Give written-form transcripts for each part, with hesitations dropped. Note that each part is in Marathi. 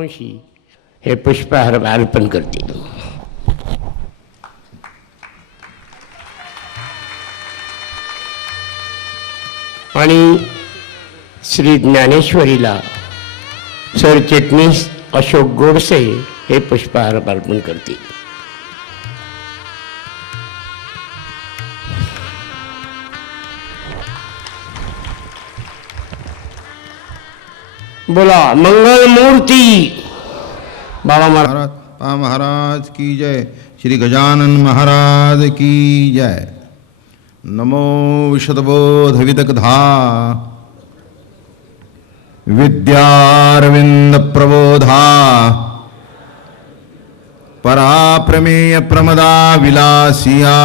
हे पुष्पहार अर्पण करतील. आणि श्री ज्ञानेश्वरीला सरचिटणीस अशोक गोडसे हे पुष्पहार अर्पण करतील. बोला मंगल मूर्ती बाबा महाराज की जय. श्री गजानन महाराज की जय. नमो विशतबोध विदग्धा विद्यारविंद प्रबोधा पराप्रमेय प्रमदा विलासिया.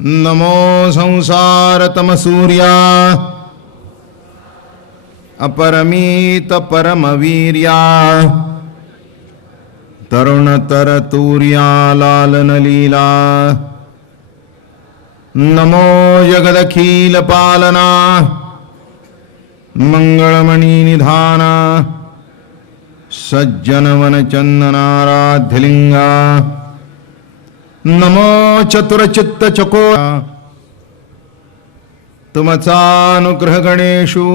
नमो संसार तमसूर्या अपरमित परमवीर्या तरुणतर तूर्या लालन लीला. नमो जगदखिल पालना मंगलमणि निधाना सज्जन वन चंदनाराध्यलिंगा. नमो चतुरचित्त चकोरा तुमचा अनुग्रह गणेशू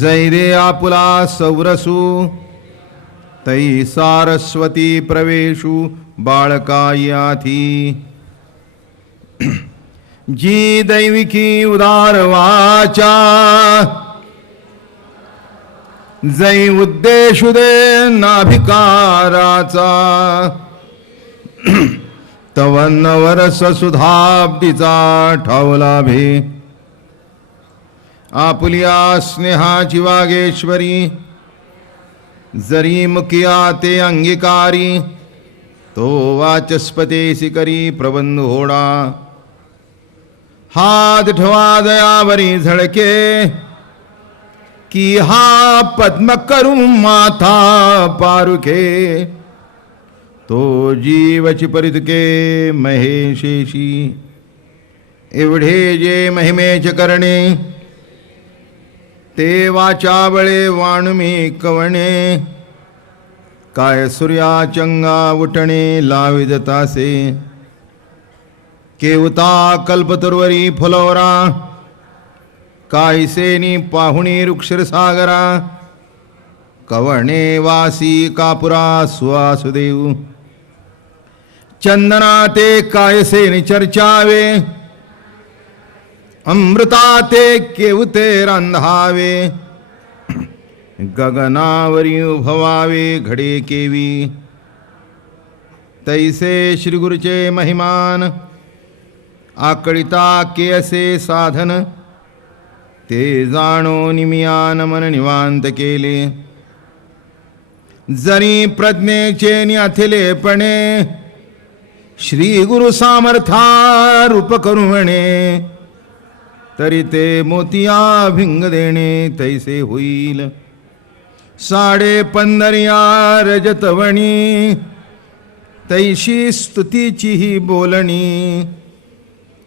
जैदे आपुला सौरसू तै सारस्वती प्रवेशू बाळकायाथी. जी दैविकी उदार वाचा जै उद्देशु दे नाभिकाराचा. तव नवरस सुधाब्दीचा ठावला भे. आपुलिया स्नेहाची वागेश्वरी जरी मुकिया ते अंगीकारी. तो वाचस्पतेसी करी प्रबंध होडा. हात ठेवा दयावरी झळके की हा पद्म करू माथा पारुखे. तो जीवची परितके महेशेशी. एवढे जे महिमेचे करणे ते वाचावळे वाणुमी कवणे. काय सूर्याचंगा उठणे लाविदतासे. केवता कल्पतरुवरी फुलवरा कायसेनी पाहुणी रुक्षरसागरा. कवणे वासी कापुरा सुवासुदेव. चंदना ते कायसेनी चर्चावे. अमृता ते केवते रांधावे. गगनावरी उभवावे घडे केवी. तैसे श्री गुरुचे महिमान आकळिता केसे साधन. ते जाणो निमियान मन निवांत केले. जरी प्रज्ञेचे न्याथिलेपणे श्री गुरु सामर्था रूप करू म्हणे. तरी ते मोतिया भिंग देणे तैसे होईल. साडे पंधरिया रजतवणी तैशी स्तुतीची ही बोलणी.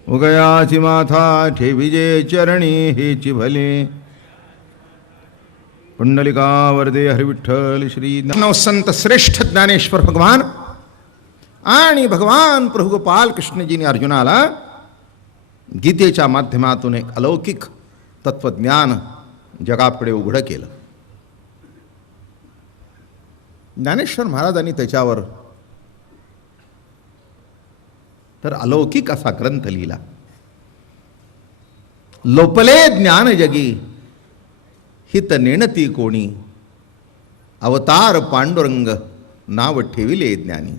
उगयाची माथा ठेविजे चरणी हेची भले. पुंडलिका वरदे हरिविठ्ठल श्री. संत श्रेष्ठ ज्ञानेश्वर भगवान आणि भगवान प्रभु गोपाल कृष्णजीने अर्जुनाला गीतेच्या माध्यमातून एक अलौकिक तत्वज्ञान जगापुढे उघडं केलं. ज्ञानेश्वर महाराजांनी त्याच्यावर तर अलौकिक असा ग्रंथ लिहिला. लोपले ज्ञान जगी हित नेणती कोणी. अवतार पांडुरंग नाव ठेविले ज्ञानी.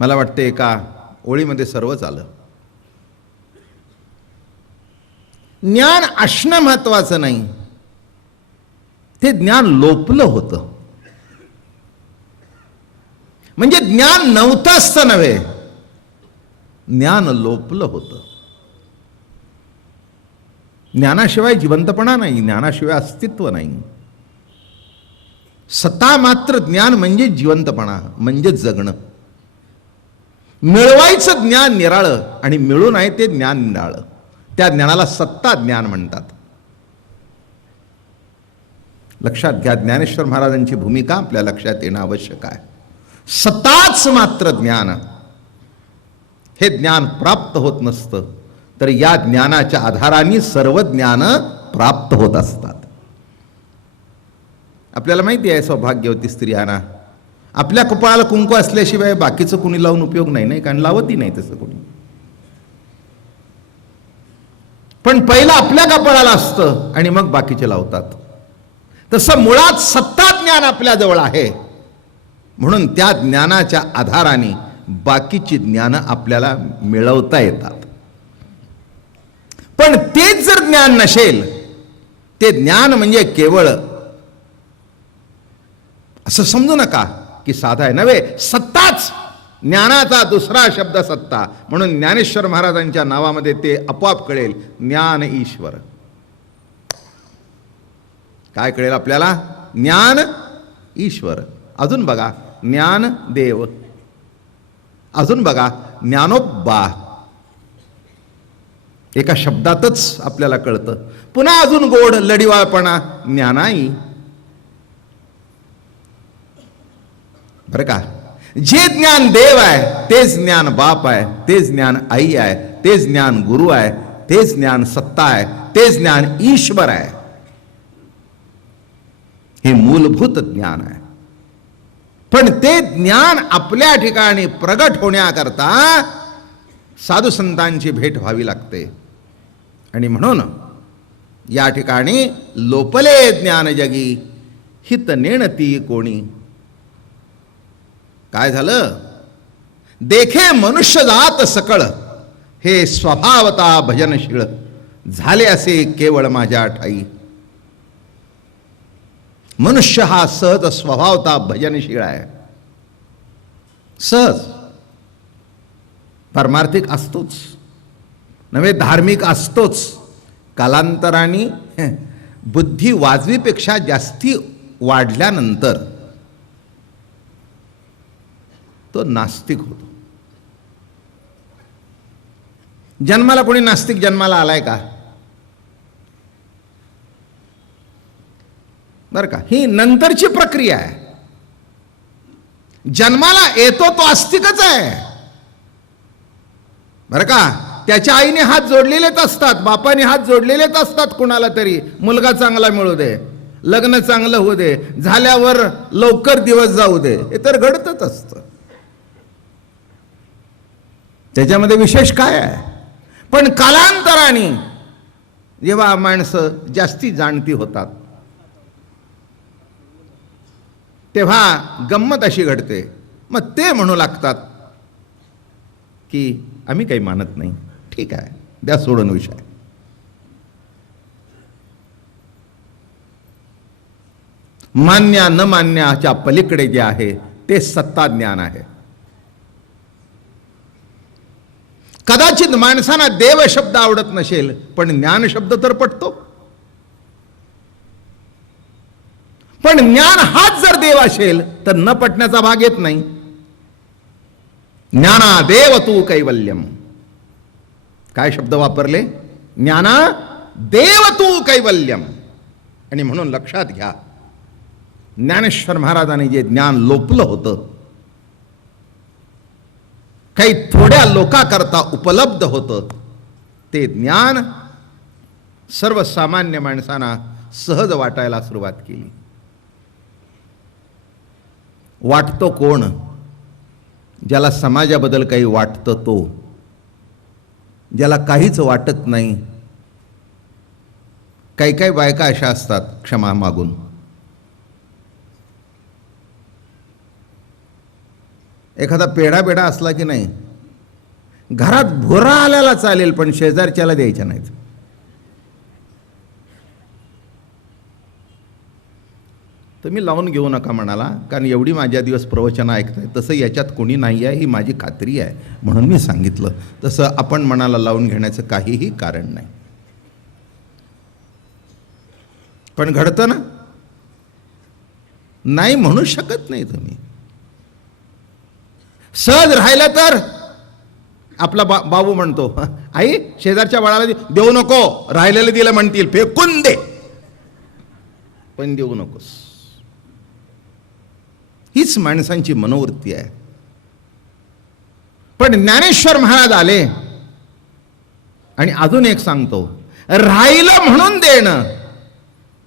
मला वाटते एका ओळीमध्ये सर्वच आलं. ज्ञान असणं महत्वाचं नाही, ते ज्ञान लोपलं होतं. म्हणजे ज्ञान नव्हतं असतं नव्हे, ज्ञान लोपलं होतं. ज्ञानाशिवाय जिवंतपणा नाही, ज्ञानाशिवाय अस्तित्व नाही. सत्ता मात्र ज्ञान म्हणजे जिवंतपणा, म्हणजे जगणं. मिळवायचं ज्ञान निराळं आणि मिळू नये ते ज्ञान निराळं. त्या ज्ञानाला सत्ता ज्ञान म्हणतात. लक्षात घ्या, ज्ञानेश्वर महाराजांची भूमिका आपल्या लक्षात येणं आवश्यक आहे. सत्ताच मात्र ज्ञान, हे ज्ञान प्राप्त होत नसतं, तर या ज्ञानाच्या आधाराने सर्व ज्ञान प्राप्त होत असतात. आपल्याला माहिती आहे सौभाग्यवती स्त्रियांना आपल्या कपाळाला कुंकू असल्याशिवाय बाकीचं कुणी लावून उपयोग नाही, कारण लावतही नाही तसं कोणी. पण पहिलं आपल्या कपाळाला असतं आणि मग बाकीचे लावतात. तसं मुळात सत्ता ज्ञान आपल्याजवळ आहे, म्हणून त्या ज्ञानाच्या आधाराने बाकीची ज्ञान आपल्याला मिळवता येतात. पण तेच जर ज्ञान नसेल, ते ज्ञान म्हणजे केवळ असं समजू नका की साधा आहे, नव्हे, सत्ताच. ज्ञानाचा दुसरा शब्द सत्ता, म्हणून ज्ञानेश्वर महाराजांच्या नावामध्ये ते आपोआप कळेल, ज्ञान ईश्वर. काय कळेल आपल्याला? ज्ञान ईश्वर. अजून बघा, ज्ञान देव. अजून बघा, ज्ञानोबा. एका शब्दातच आपल्याला कळतं. पुन्हा अजून गोड लढिवाळपणा, ज्ञानाई. बरं का, जे ज्ञान देव आहे तेच ज्ञान बाप आहे, तेच ज्ञान आई आहे, तेच ज्ञान गुरु आहे, तेच ज्ञान सत्ता आहे, तेच ज्ञान ईश्वर आहे. हे मूलभूत ज्ञान आहे. पण ते ज्ञान आपल्या ठिकाणी प्रगट होण्याकरता साधू संतांची भेट व्हावी लागते. आणि म्हणून या ठिकाणी लोपले ज्ञान जगी, हित नेणती कोणी. काय झालं? देखे मनुष्य जात सकळ, हे स्वभावता भजनशीळ, झाले असे केवळ माझ्या ठाई. मनुष्य हा सहज स्वभावता भजनशीळ आहे. सहज परमार्थिक असतोच, नव्हे धार्मिक असतोच. कालांतराने बुद्धी वाजवीपेक्षा जास्ती वाढल्यानंतर तो नास्तिक होतो. जन्माला कोणी नास्तिक जन्माला आलाय का? बरं का, ही नंतरची प्रक्रिया आहे. जन्माला येतो तो आस्तिकच आहे. बरं का, त्याच्या आईने हात जोडलेलेच असतात, बापाने हात जोडलेलेच असतात. कुणाला तरी मुलगा चांगला मिळू दे, लग्न चांगलं होऊ दे, झाल्यावर लवकर दिवस जाऊ दे, हे तर घडतच असतं. त्याच्यामध्ये विशेष काय आहे? पण कालांतराने जेव्हा माणसं जास्ती जाणती होतात, तेव्हा गंमत अशी घडते. मग ते म्हणू लागतात की आम्ही काही मानत नाही. ठीक आहे, द्या सोडून विषय. मान्या न मान्याच्या पलीकडे जे आहे ते सत्ता ज्ञान आहे. कदाचित माणसांना देव शब्द आवडत नसेल, पण ज्ञान शब्द तर पटतो. पण ज्ञान हाच जर देव असेल तर न पटण्याचा भाग येत नाही. ज्ञाना देव तू कैवल्यम. काय शब्द वापरले? ज्ञाना देव तू कैवल्यम. आणि म्हणून लक्षात घ्या, ज्ञानेश्वर महाराजांनी जे ज्ञान लोपलं होतं, काही थोड्या लोकांकरता उपलब्ध होतं, ते ज्ञान सर्वसामान्य माणसांना सहज वाटायला सुरुवात केली. वाटतो कोण? ज्याला समाजाबद्दल काही वाटतं तो. ज्याला काहीच वाटत नाही. काही काही बायका अशा असतात क्षमा मागून, एखादा पेढा बेडा असला की नाही, घरात भोरा आल्याला चालेल पण शेजारच्याला द्यायच्या नाहीत. तुम्ही लावून घेऊ नका म्हणाला, कारण एवढी माझ्या दिवस प्रवचन ऐकताय, तसं याच्यात कोणी नाही आहे ही माझी खात्री आहे, म्हणून मी सांगितलं. तसं आपण मनाला लावून घेण्याचं काहीही कारण नाही. पण घडतं ना, नाही म्हणू शकत नाही तुम्ही. सहज राहिलं तर आपला बाबू म्हणतो, आई शेजारच्या बाळाला देऊ नको, राहिलेलं दिलं म्हणतील, फेकून दे, पण देऊ नकोस. हीच माणसांची मनोवृत्ती आहे. पण ज्ञानेश्वर महाराज आले आणि अजून एक सांगतो, राहिलं म्हणून देणं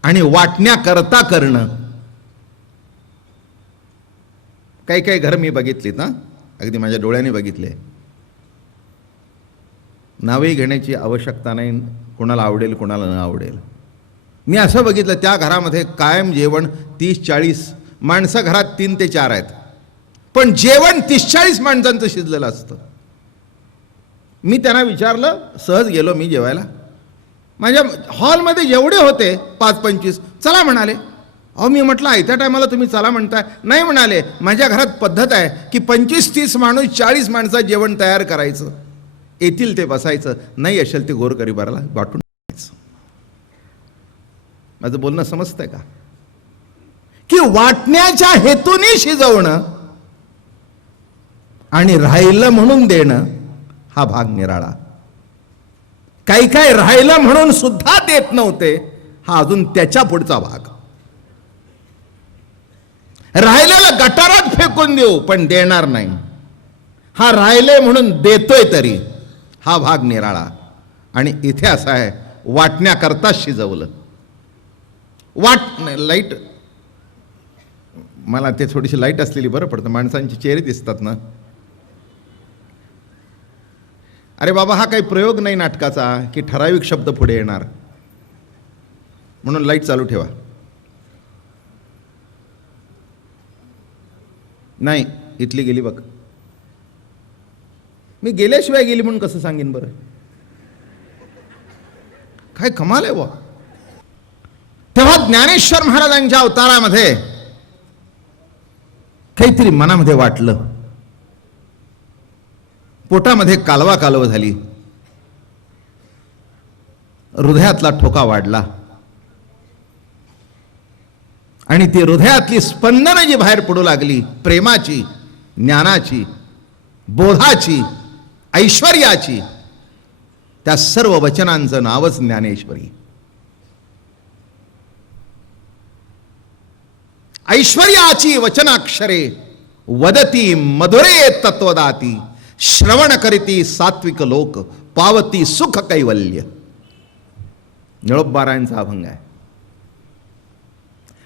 आणि वाटण्याकरता करणं. काही काही घर मी बघितलीत ना, अगदी माझ्या डोळ्याने बघितले. नावही घेण्याची आवश्यकता नाही, कोणाला आवडेल कोणाला न आवडेल. मी असं बघितलं, त्या घरामध्ये कायम जेवण 30-40 माणसं, घरात 3 ते 4 आहेत, पण जेवण 30-40 माणसांचं शिजलेलं असतं. मी त्यांना विचारलं, सहज गेलो मी जेवायला, माझ्या हॉलमध्ये जेवढे होते 5-25, चला म्हणाले. अहो मी म्हटलं, आयत्या टायमाला तुम्ही चला म्हणताय? नाही म्हणाले, माझ्या घरात पद्धत आहे की 25-30 माणूस 40 माणसाचं जेवण तयार करायचं, येतील ते बसायचं, नाही असेल ते गोरगरिबाला वाटून द्यायचं. माझं बोलणं समजतंय का? की वाटण्याच्या हेतूने शिजवणं आणि राहिलं म्हणून देणं हा भाग निराळा. काही काही राहिलं म्हणून सुद्धा देत नव्हते, हा अजून त्याच्या पुढचा भाग. राहिलेलं गटारात फेकून देऊ पण देणार नाही, हा राहिले म्हणून देतोय तरी, हा भाग निराळा. आणि इथे असं आहे, वाटण्याकरता शिजवलं. लाईट, मला ते थोडीशी लाईट असलेली बरं पडतं, माणसांची चेहरे दिसतात ना. अरे बाबा, हा काही प्रयोग नाही नाटकाचा की ठराविक शब्द पुढे येणार, म्हणून लाईट चालू ठेवा. नाही, इथली गेली बघ. मी गेल्याशिवाय गेली म्हणून कसं सांगेन बरं? काय कमाल आहे बुवा. तेव्हा ज्ञानेश्वर महाराजांच्या अवतारामध्ये काहीतरी मनामध्ये वाटलं, पोटामध्ये कालवा कालव झाली, हृदयातला ठोका वाढला आणि ती हृदयातली स्पंदनं जी बाहेर पडू लागली, प्रेमाची, ज्ञानाची, बोधाची, ऐश्वर्याची, त्या सर्व वचनांचं नावच ज्ञानेश्वरी. ऐश्वर्याची वचनाक्षरे वदती मधुरे तत्वदाती, श्रवण करीती सात्विक लोक, पावती सुख कैवल्य. निळोबारायांचा अभंग आहे.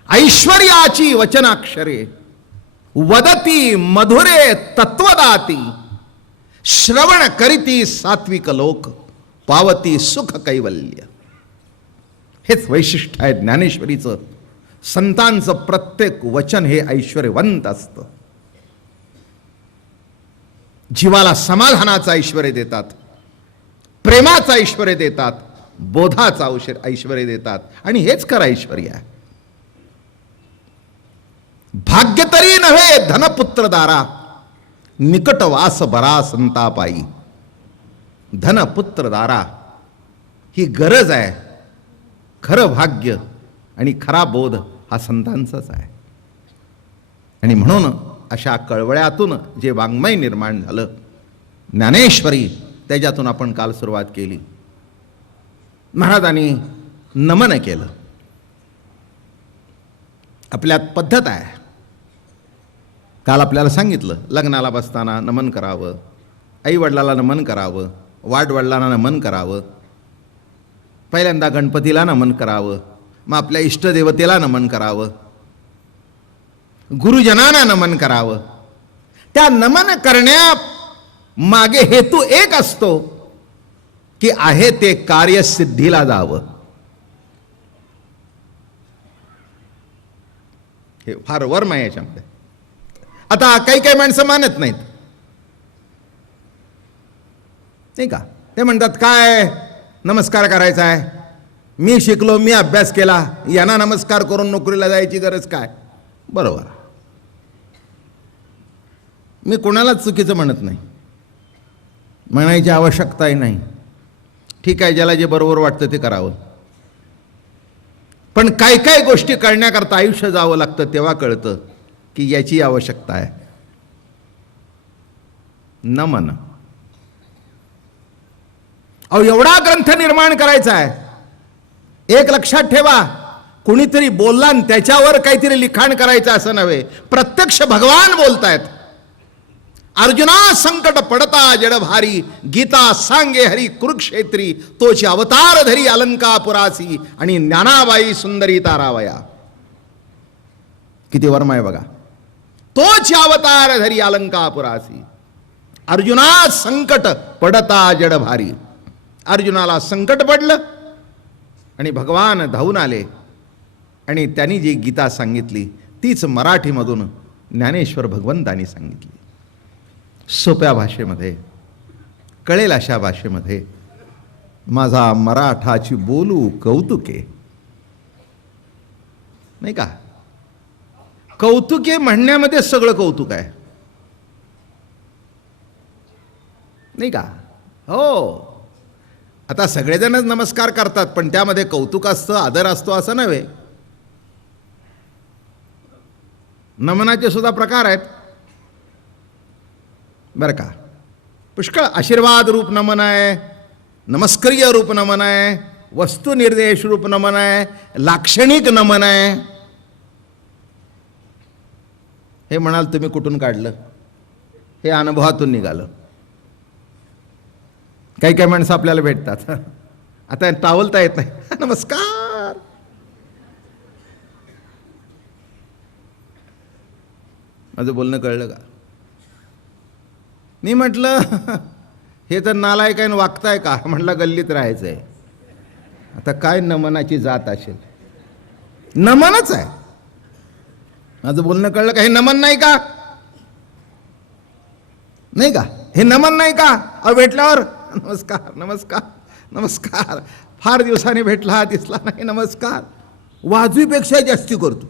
ऐश्वर्याची वचनाक्षरे वदती मधुरे तत्वदाती, श्रवण करीती सात्विक लोक, पावती सुख कैवल्य. हेच वैशिष्ट्य आहे ज्ञानेश्वरीचं. संतांचं प्रत्येक वचन हे ऐश्वर्यवंत असतं. जीवाला समाधानाचं ऐश्वर्य देतात, प्रेमाचं ऐश्वर्य देतात, बोधाचं ऐश्वर्य देतात. आणि हेच खरं ऐश्वर्य आहे. भाग्य तरी नव्हे धनपुत्र दारा, निकट वास बरा संतापाई. धनपुत्र दारा ही गरज आहे. खरं भाग्य आणि खरा बोध हा संतांचाच आहे. आणि म्हणून अशा कळवळ्यातून जे वाङ्मय निर्माण झालं, ज्ञानेश्वरी, त्याच्यातून आपण काल सुरुवात केली. महाराजांनी नमन केलं. आपल्यात पद्धत आहे, काल आपल्याला सांगितलं, लग्नाला बसताना नमन करावं, आई वडिलाला नमन करावं, वाडवडिलांना नमन करावं, पहिल्यांदा गणपतीला नमन करावं, मग आपल्या इष्टदेवतेला नमन करावं, गुरुजनांना नमन करावं. त्या नमन करण्या मागे हेतू एक असतो की आहे ते कार्य सिद्धीला जावं. हे फार वर्म आहे याच्यामध्ये. आता काही काही माणसं मानत नाहीत, नाही का? ते म्हणतात काय नमस्कार करायचा आहे, मी शिकलो, मी अभ्यास केला, यांना नमस्कार करून नोकरीला जायची गरज काय? बरोबर, मी कोणालाच चुकीचं म्हणत नाही, म्हणायची आवश्यकताही नाही. ठीक आहे, ज्याला जे बरोबर वाटतं ते करावं. पण काय काय गोष्टी करण्याकरता आयुष्य जावं लागतं, तेव्हा कळतं की याची आवश्यकता आहे. नमन अहो एवढा ग्रंथ निर्माण करायचा आहे. एक लक्षात ठेवा, कुणीतरी बोलला आणि त्याच्यावर काहीतरी लिखाण करायचं असं नव्हे. प्रत्यक्ष भगवान बोलतायत. अर्जुना संकट पडता जड भारी, गीता सांगे हरी कुरुक्षेत्री, तोची अवतार धरी अलंकापुरासी, आणि ज्ञानाबाई सुंदरी तारावया. किती वर्म आहे बघा. तोची अवतार धरी अलंकापुरासी. अर्जुना संकट पडता जड भारी. अर्जुनाला संकट पडलं आणि भगवान धावून आले आणि त्यांनी जी गीता सांगितली तीच मराठीमधून ज्ञानेश्वर भगवंतांनी सांगितली. सोप्या भाषेमध्ये, कळेल अशा भाषेमध्ये. माझा मराठाची बोलू कौतुके, नाही का? कौतुके म्हणण्यामध्ये सगळं कौतुक आहे, नाही का? हो, आता सगळेजणच नमस्कार करतात, पण त्यामध्ये कौतुक असतं, आदर असतो असं नव्हे. नमनाचे सुद्धा प्रकार आहेत बरं का. पुष्कळ आशीर्वाद रूप नमन आहे, नमस्कार्य रूप नमन आहे, वस्तुनिर्देश रूप नमन आहे, लाक्षणिक नमन आहे. हे म्हणाल तुम्ही कुठून काढलं? हे अनुभवातून निघालं. काही काही माणसं आपल्याला भेटतात, आता टावलता येत नाही, नमस्कार. माझं बोलणं कळलं का? मी म्हटलं हे तर नालायक आहे, वागताय का? म्हटलं गल्लीत राहायचं आहे. आता काय नमनाची जात असेल? नमनच आहे. माझं बोलणं कळलं का? हे नमन नाही का? नाही का? हे नमन नाही का? भेटल्यावर नमस्कार नमस्कार नमस्कार, फार दिवसांनी भेटला, दिसला नाही, नमस्कार. वाजवीपेक्षा जास्ती करतो.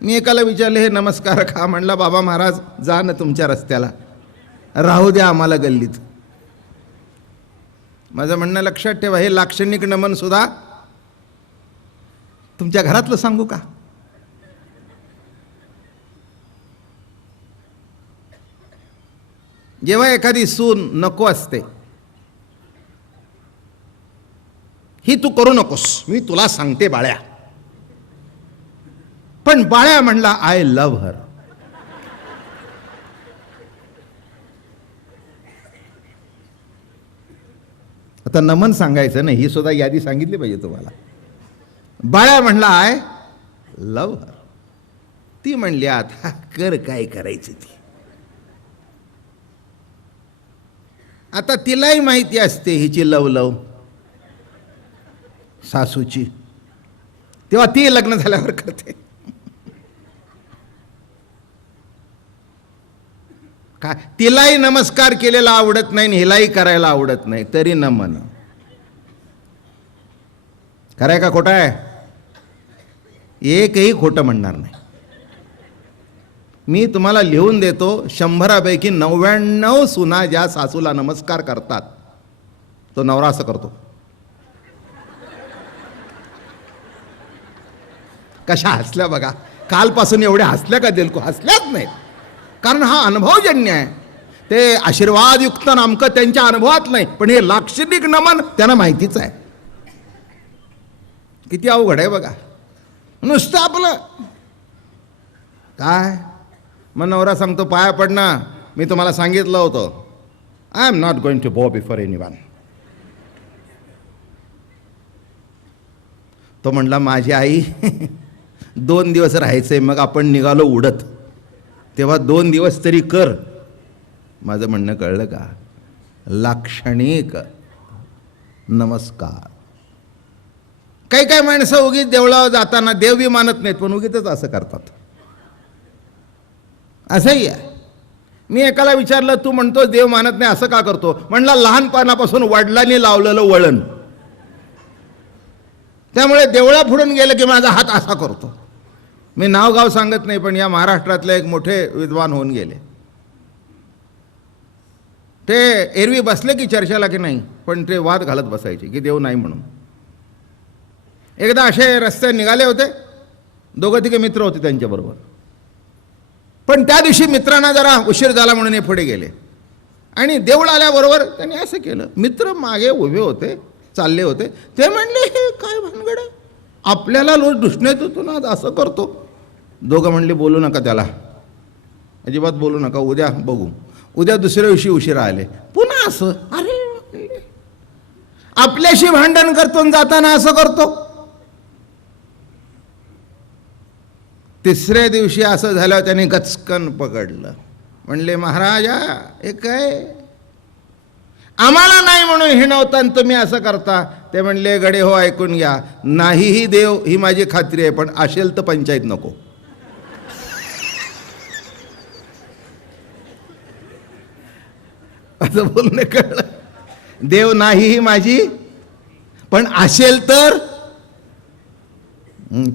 मी एकाला विचारले हे नमस्कार का? म्हणला बाबा महाराज जा ना तुमच्या रस्त्याला, राहू द्या आम्हाला गल्लीत. माझं म्हणणं लक्षात ठेवा, हे लाक्षणिक नमन सुद्धा तुमच्या घरातलं सांगू का? जेव्हा एखादी सून नको असते, ही तू करू नकोस, मी तुला सांगते बाळ्या. पण बाळ्या म्हणला आय लव्ह हर. आता नमन सांगायचं नाही, ही सुद्धा यादी सांगितली पाहिजे तुम्हाला. बाळ्या म्हणला आय लव्ह हर. ती म्हणली आता कर काय करायचं ती. आता तिलाही माहिती असते हिची लव सासूची, तेव्हा ती लग्न झाल्यावर करते. काय तिलाही नमस्कार केलेला आवडत नाही, हिलाही करायला आवडत नाही, तरी नमन. खरंय का खोटं आहे? एकही खोटं म्हणणार नाही. मी तुम्हाला लिहून देतो, 100पैकी 99 सुना ज्या सासूला नमस्कार करतात तो नवरा असं करतो. कशा हसल्या बघा. कालपासून एवढ्या हसल्या का दिलको? हसल्याच नाहीत, कारण हा अनुभवजन्य आहे. ते आशीर्वादयुक्त नामकं त्यांच्या अनुभवात नाही, पण हे लाक्षणिक नमन त्यांना माहितीच आहे. किती अवघड आहे बघा. नुसतं आपलं काय, मग नवरा सांगतो पाया पडणं, मी तुम्हाला सांगितलं होतं, I am not going to bow before anyone. तो म्हणला माझी आई 2 दिवस राहायचंय, मग आपण निघालो उडत, तेव्हा 2 दिवस तरी कर. माझं म्हणणं कळलं का? लाक्षणिक नमस्कार. काही काही माणसं उगीच देवळावर जाताना देवही मानत नाहीत, पण उगीच असं करतात. असंही आहे. मी एकाला विचारलं, तू म्हणतो देव मानत नाही असं का करतो? म्हणला लहानपणापासून वडिलांनी लावलेलं वळण, त्यामुळे देवळा फोडून गेलं की माझा हात असा करतो. मी नाव गाव सांगत नाही, पण या महाराष्ट्रातले एक मोठे विद्वान होऊन गेले. ते एरवी बसले की चर्चेला की नाही, पण ते वाद घालत बसायचे की देव नाही म्हणून. एकदा असे रस्ते निघाले होते, 2-3 मित्र होते त्यांच्याबरोबर. पण त्या दिवशी मित्रांना जरा उशीर झाला म्हणून हे पुढे गेले आणि देऊळ आल्याबरोबर त्यांनी असं केलं. मित्र मागे उभे होते, चालले होते. ते म्हणले, हे काय भानगड आहे, आपल्याला रोज दुष्ण्यात होतो ना, आज असं करतो. दोघं म्हणले, बोलू नका त्याला, अजिबात बोलू नका, उद्या बघू. उद्या दुसऱ्या दिवशी उशिरा आले, पुन्हा असं. अरे आपल्याशी भांडण करतो आणि जाताना असं करतो. तिसऱ्या दिवशी असं झाल्यावर त्याने गचकन पकडलं. म्हणले, महाराजा हे काय, आम्हाला नाही म्हणून हिणवता आणि तुम्ही असं करता. ते म्हणले, गडे हो ऐकून घ्या, नाहीही देव ही माझी खात्री आहे, पण असेल तर पंचायत नको. असं बोलणे कळलं. देव नाही ही माझी, पण असेल तर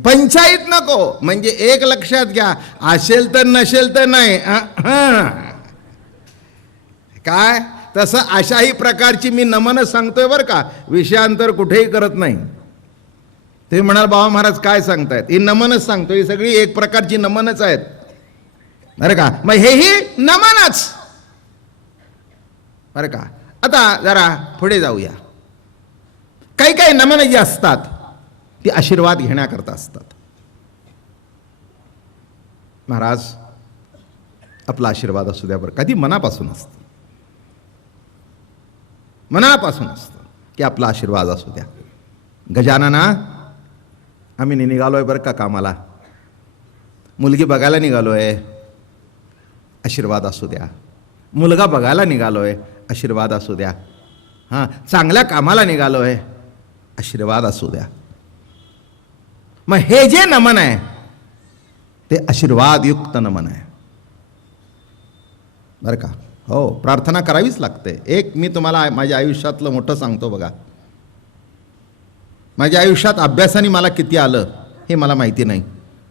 पंचायत नको. म्हणजे एक लक्षात घ्या, असेल तर नसेल तर नाही. काय तसं अशाही प्रकारची मी नमनं सांगतोय बरं का, विषयांतर कुठेही करत नाही. ते म्हणाल, बाबा महाराज काय सांगतायत, ही नमनच सांगतो, ही सगळी एक प्रकारची नमनच आहेत बरं का. मग हेही नमनच बरं का. आता जरा पुढे जाऊया. काही काही नमनं जी असतात ती आशीर्वाद घेण्याकरता असतात. महाराज आपला आशीर्वाद असू द्या बरं, कधी मनापासून असतं, मनापासून असतं की आपला आशीर्वाद असू द्या. गजानना आम्ही निघालोय बरं का कामाला, मुलगी बघायला निघालोय, आशीर्वाद असू द्या. मुलगा बघायला निघालोय, आशीर्वाद असू द्या. हां, चांगल्या कामाला निघालोय, आशीर्वाद असू द्या. मग हे जे नमन आहे ते आशीर्वादयुक्त नमन आहे बरं का. हो, प्रार्थना करावीच लागते. एक मी तुम्हाला माझ्या आयुष्यातलं मोठं सांगतो बघा. माझ्या आयुष्यात अभ्यासाने मला किती आलं हे मला माहिती नाही,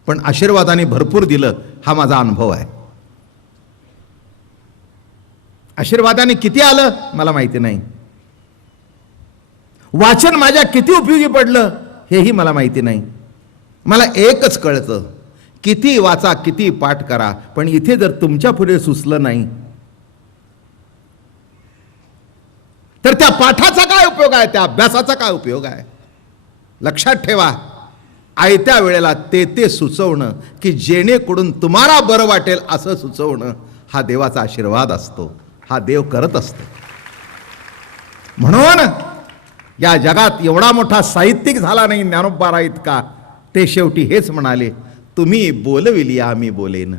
पण आशीर्वादाने भरपूर दिलं हा माझा अनुभव आहे. आशीर्वादाने किती आलं मला माहिती नाही, वाचन माझ्या किती उपयोगी पडलं हेही मला माहिती नाही. मला एकच कळतं, किती वाचा किती पाठ करा, पण इथे जर तुमच्या पुढे सुचलं नाही तर त्या पाठाचा काय उपयोग आहे, त्या अभ्यासाचा काय उपयोग आहे. लक्षात ठेवा, आयत्या वेळेला ते सुचवणं की जेणेकरून तुम्हाला बरं वाटेल असं सुचवणं हा देवाचा आशीर्वाद असतो, हा देव करत असतो. म्हणून या जगात एवढा मोठा साहित्यिक झाला नाही ज्ञानोबा इतका, ते शेवटी हेच म्हणाले, तुम्ही बोलविली आम्ही बोलेन.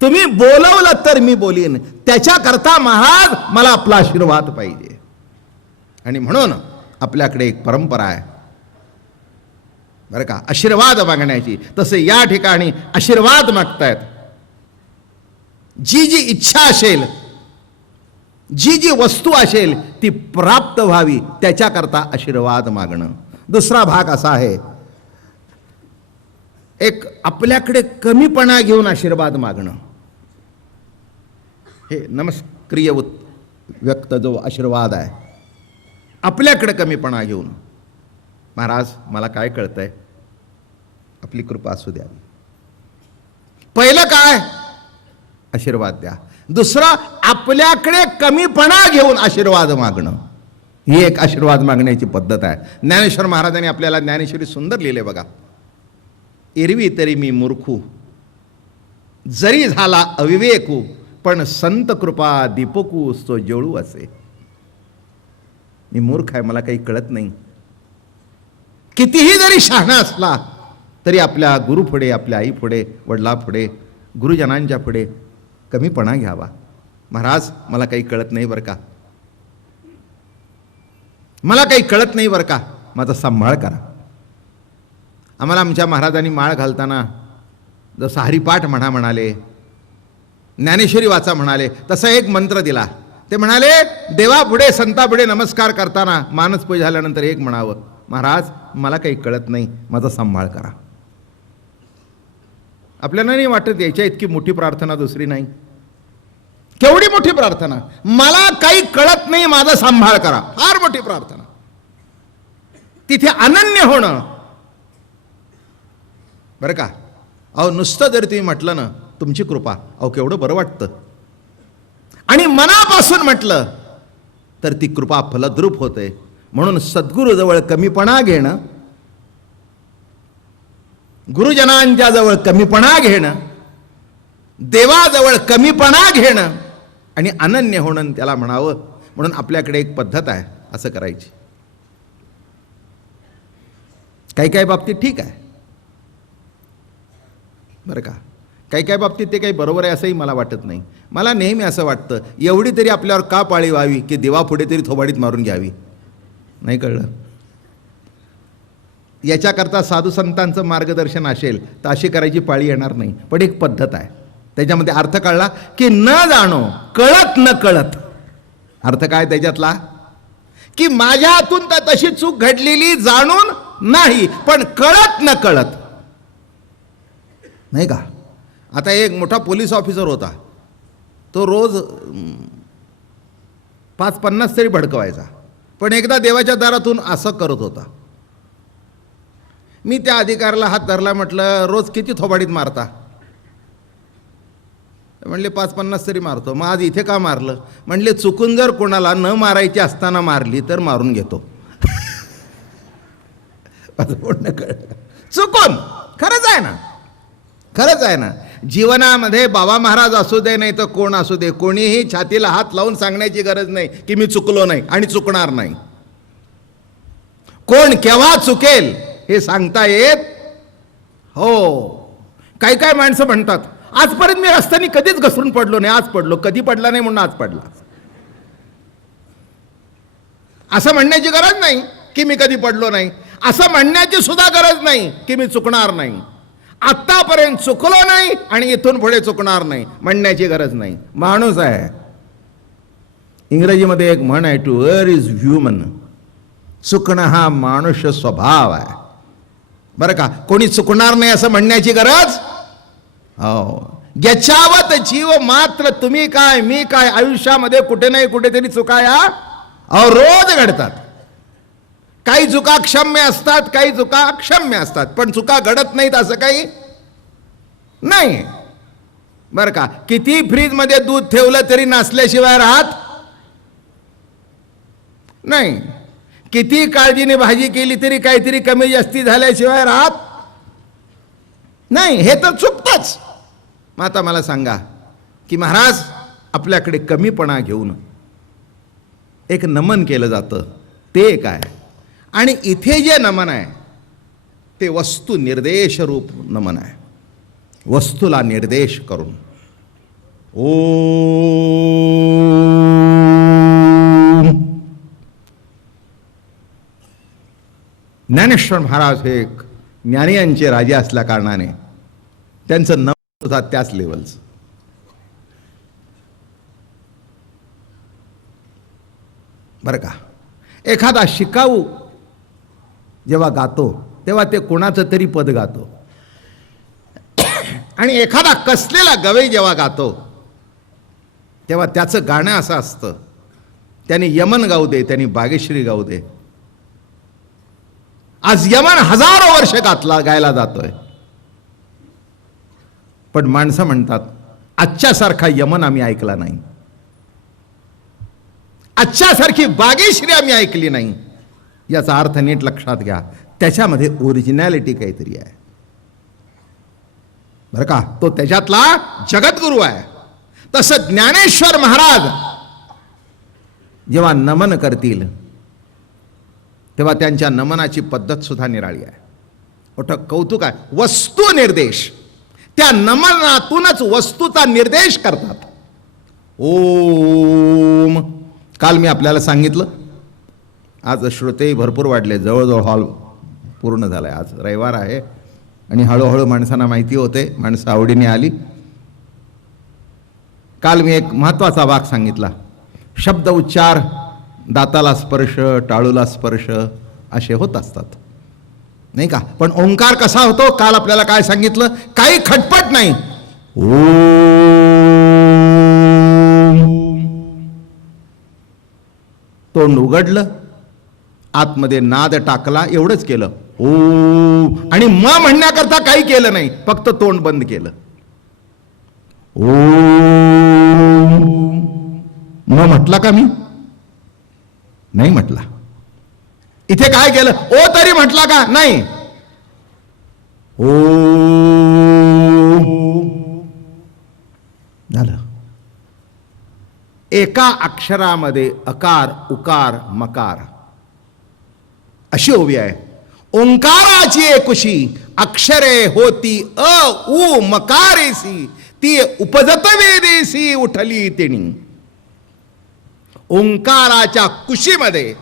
तुम्ही बोलवलं तर मी बोलीन, त्याच्याकरता महाराज मला आपला आशीर्वाद पाहिजे. आणि म्हणून आपल्याकडे एक परंपरा आहे बरं का, आशीर्वाद मागण्याची. तसे या ठिकाणी आशीर्वाद मागतायत. जी जी इच्छा असेल, जी जी वस्तू असेल ती प्राप्त व्हावी त्याच्याकरता आशीर्वाद मागणं. दुसरा भाग असा आहे, एक आपल्याकडे कमीपणा घेऊन आशीर्वाद मागणं. हे नमस्क्रिय व्यक्त जो आशीर्वाद आहे, आपल्याकडे कमीपणा घेऊन, महाराज मला काय कळतंय, आपली कृपा असू द्या. पहिलं काय, आशीर्वाद द्या. दुसरं, आपल्याकडे कमीपणा घेऊन आशीर्वाद मागणं. ही एक आशीर्वाद मागण्याची पद्धत आहे. ज्ञानेश्वर महाराजांनी आपल्याला ज्ञानेश्वरी सुंदर लिहिले बघा. एरवी तरी मी मूर्खू, जरी झाला अविवेकू, पण संत कृपा दीपकू सो जळू असे. मी मूर्ख आहे, मला काही कळत नाही. कितीही जरी शहाणा असला तरी आपल्या गुरुपुढे, आपल्या आईपुढे, वडिलापुढे, गुरुजनांच्या पुढे कमीपणा घ्यावा. महाराज मला काही कळत नाही बरं का, मला काही कळत नाही बरं का, माझा सांभाळ करा. आम्हाला आमच्या महाराजांनी माळ घालताना जसं हरिपाठ म्हणाले, ज्ञानेश्वरी वाचा म्हणाले, तसा एक मंत्र दिला. ते म्हणाले, देवापुढे संतापुढे नमस्कार करताना मानसपूजा झाल्यानंतर एक म्हणावं, महाराज मला काही कळत नाही, माझा सांभाळ करा. आपल्याला नाही वाटत याच्या इतकी मोठी प्रार्थना दुसरी नाही. केवढी मोठी प्रार्थना, मला काही कळत नाही, माझा सांभाळ करा. फार मोठी प्रार्थना. तिथे अनन्य होणं बरं का. अहो नुसतं जर तुम्ही म्हटलं ना तुमची कृपा, अहो केवढं बरं वाटतं. आणि मनापासून म्हटलं तर ती कृपा फलद्रूप होते. म्हणून सद्गुरूजवळ कमीपणा घेणं, गुरुजनांच्या जवळ कमीपणा घेणं, देवाजवळ कमीपणा घेणं आणि अनन्य होणं त्याला म्हणावं. म्हणून आपल्याकडे एक पद्धत आहे असं करायची. काही काही बाबतीत ठीक आहे बरं का, काही काही बाबतीत ते काही बरोबर आहे असंही मला वाटत नाही. मला नेहमी असं वाटतं, एवढी तरी आपल्यावर का पाळी व्हावी की देवापुढे तरी थोबाडीत मारून घ्यावी. नाही कळलं? याच्याकरता साधू संतांचं मार्गदर्शन असेल तर अशी करायची पाळी येणार नाही. पण एक पद्धत आहे, त्याच्यामध्ये अर्थ कळला की न जाणो, कळत न कळत. अर्थ काय त्याच्यातला? की माझ्या हातून तर तशी चूक घडलेली जाणून नाही, पण कळत न कळत. नाही का? आता एक मोठा पोलीस ऑफिसर होता, तो रोज 5-50 तरी भडकवायचा. पण एकदा देवाच्या दारातून असं करत होता. मी त्या अधिकाऱ्याला हात धरला, म्हटलं रोज किती थोबाडीत मारता? म्हणले 5-50 तरी मारतो. मग आज इथे का मारलं? म्हणले चुकून जर कोणाला न मारायची असताना मारली तर मारून घेतो. चुकून. खरंच आहे ना, खरंच आहे ना. जीवनामध्ये बाबा महाराज असू दे नाही तर कोण असू दे, कोणीही छातीला हात लावून सांगण्याची गरज नाही की मी चुकलो नाही आणि चुकणार नाही. कोण केव्हा चुकेल हे सांगता येत. हो, काही काय माणसं म्हणतात आजपर्यंत मी रस्त्याने कधीच घसरून पडलो नाही, आज पडलो. कधी पडला नाही म्हणून आज पडला. असं म्हणण्याची गरज नाही की मी कधी पडलो नाही. असं म्हणण्याची सुद्धा गरज नाही की मी चुकणार नाही. आत्तापर्यंत चुकलो नाही आणि इथून पुढे चुकणार नाही म्हणण्याची गरज नाही. माणूस आहे. इंग्रजीमध्ये एक म्हण आहे, टू एअर इज ह्युमन. चुकणं हा मानुष्य स्वभाव आहे बरं का. कोणी चुकणार नाही असं म्हणण्याची गरज. हो, याच्यावत जीव मात्र तुम्ही काय मी काय. आयुष्यामध्ये कुठे नाही कुठेतरी चुका या रोज घडतात. काही चुका क्षम्य असतात, काही चुका अक्षम्य असतात, पण चुका घडत नाहीत असं काही नाही बरं का. किती फ्रीजमध्ये दूध ठेवलं तरी नासल्याशिवाय राहत नाही. किती काळजीने भाजी केली तरी काहीतरी कमी जास्ती झाल्याशिवाय राहत नाही. हे तर चुकतंच. मग आता मला सांगा की महाराज आपल्याकडे कमीपणा घेऊन एक नमन केलं जातं, ते काय? आणि इथे जे नमन आहे ते वस्तू निर्देश रूप नमन आहे. वस्तूला निर्देश करून ओम. ज्ञानेश्वर महाराज हे एक ज्ञानियांचे राजे असल्या कारणाने त्यांचं नमन होता त्याच लेवलचं. बरं का. एखादा शिकाऊ जेव्हा गातो तेव्हा ते कोणाचं तरी पद गातो, आणि एखादा कसलेला गवई जेव्हा गातो तेव्हा त्याचं गाणं असं असतं, त्याने यमन गाऊ दे, त्याने बागेश्री गाऊ दे. आज यमन हजारो वर्ष गायला जातोय, पण माणसं म्हणतात आजच्यासारखा यमन आम्ही ऐकला नाही, आजच्यासारखी बागेश्री आम्ही ऐकली नाही. याचा अर्थ नीट लक्षात घ्या, त्याच्यामध्ये ओरिजिनॅलिटी काहीतरी आहे बरं का. तो त्याच्यातला जगद्गुरु आहे. तसं ज्ञानेश्वर महाराज जेव्हा नमन करतील तेव्हा त्यांच्या नमनाची पद्धत सुद्धा निराळी आहे. मोठं कौतुक आहे. वस्तू निर्देश, त्या नमनातूनच वस्तूचा निर्देश करतात. ओम. काल मी आपल्याला सांगितलं, आज श्रोतेही भरपूर वाढले, जवळजवळ हॉल पूर्ण झाला आहे. आज रविवार आहे आणि हळूहळू माणसांना माहिती होते, माणसं आवडीने आली. काल मी एक महत्त्वाचा वाक सांगितला, शब्द उच्चार, दाताला स्पर्श, टाळूला स्पर्श असे होत असतात नाही का. पण ओंकार कसा होतो, काल आपल्याला काय सांगितलं, काही खटपट नाही. तोंड उघडलं, आतमध्ये नाद टाकला, एवढंच केलं. ओ. आणि म म्हणण्याकरता काही केलं नाही, फक्त तोंड बंद केलं. ओ. मग म्हटला का मी? नाही म्हटला. इथे काय केलं? ओ तरी म्हटला का? नाही. ओ झालं. एका अक्षरामध्ये अकार उकार मकार अशी ओवी आहे. ओंकाराची एकुशी अक्षरे होती अ उ मकारेसी, ती उपजत वेदेसी उठली तिणी. ओंकाराच्या कुशीमध्ये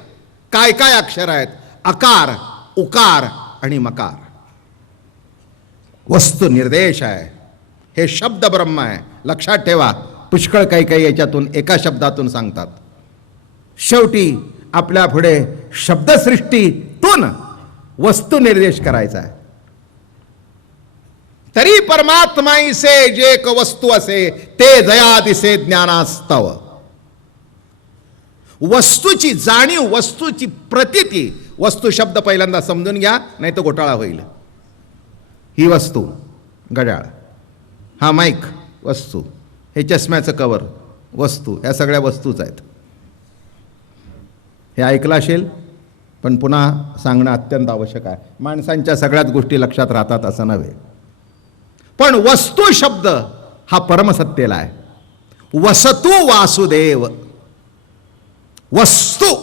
काय काय अक्षर आहेत? अकार उकार आणि मकार. वस्तू निर्देश आहे. हे शब्द ब्रह्म आहे. लक्षात ठेवा. पुष्कळ काही काही याच्यातून एका शब्दातून सांगतात. शेवटी आपल्या पुढे शब्दसृष्टीतून वस्तू निर्देश करायचा आहे. तरी परमात्माईसे जे एक वस्तू असे ते जया दिसे ज्ञानास्तव. वस्तूची जाणीव, वस्तूची प्रतीती. वस्तू शब्द पहिल्यांदा समजून घ्या, नाही तर घोटाळा होईल. ही वस्तू घड्याळ, हा माईक वस्तू, हे चष्म्याचं कवर वस्तू, ह्या सगळ्या वस्तूच आहेत. हे ऐकलं असेल, पण पुन्हा सांगणं अत्यंत आवश्यक आहे. माणसांच्या सगळ्याच गोष्टी लक्षात राहतात असं नव्हे. पण वस्तू शब्द हा परमसत्तेला आहे. वसतु वासुदेव. वस्तू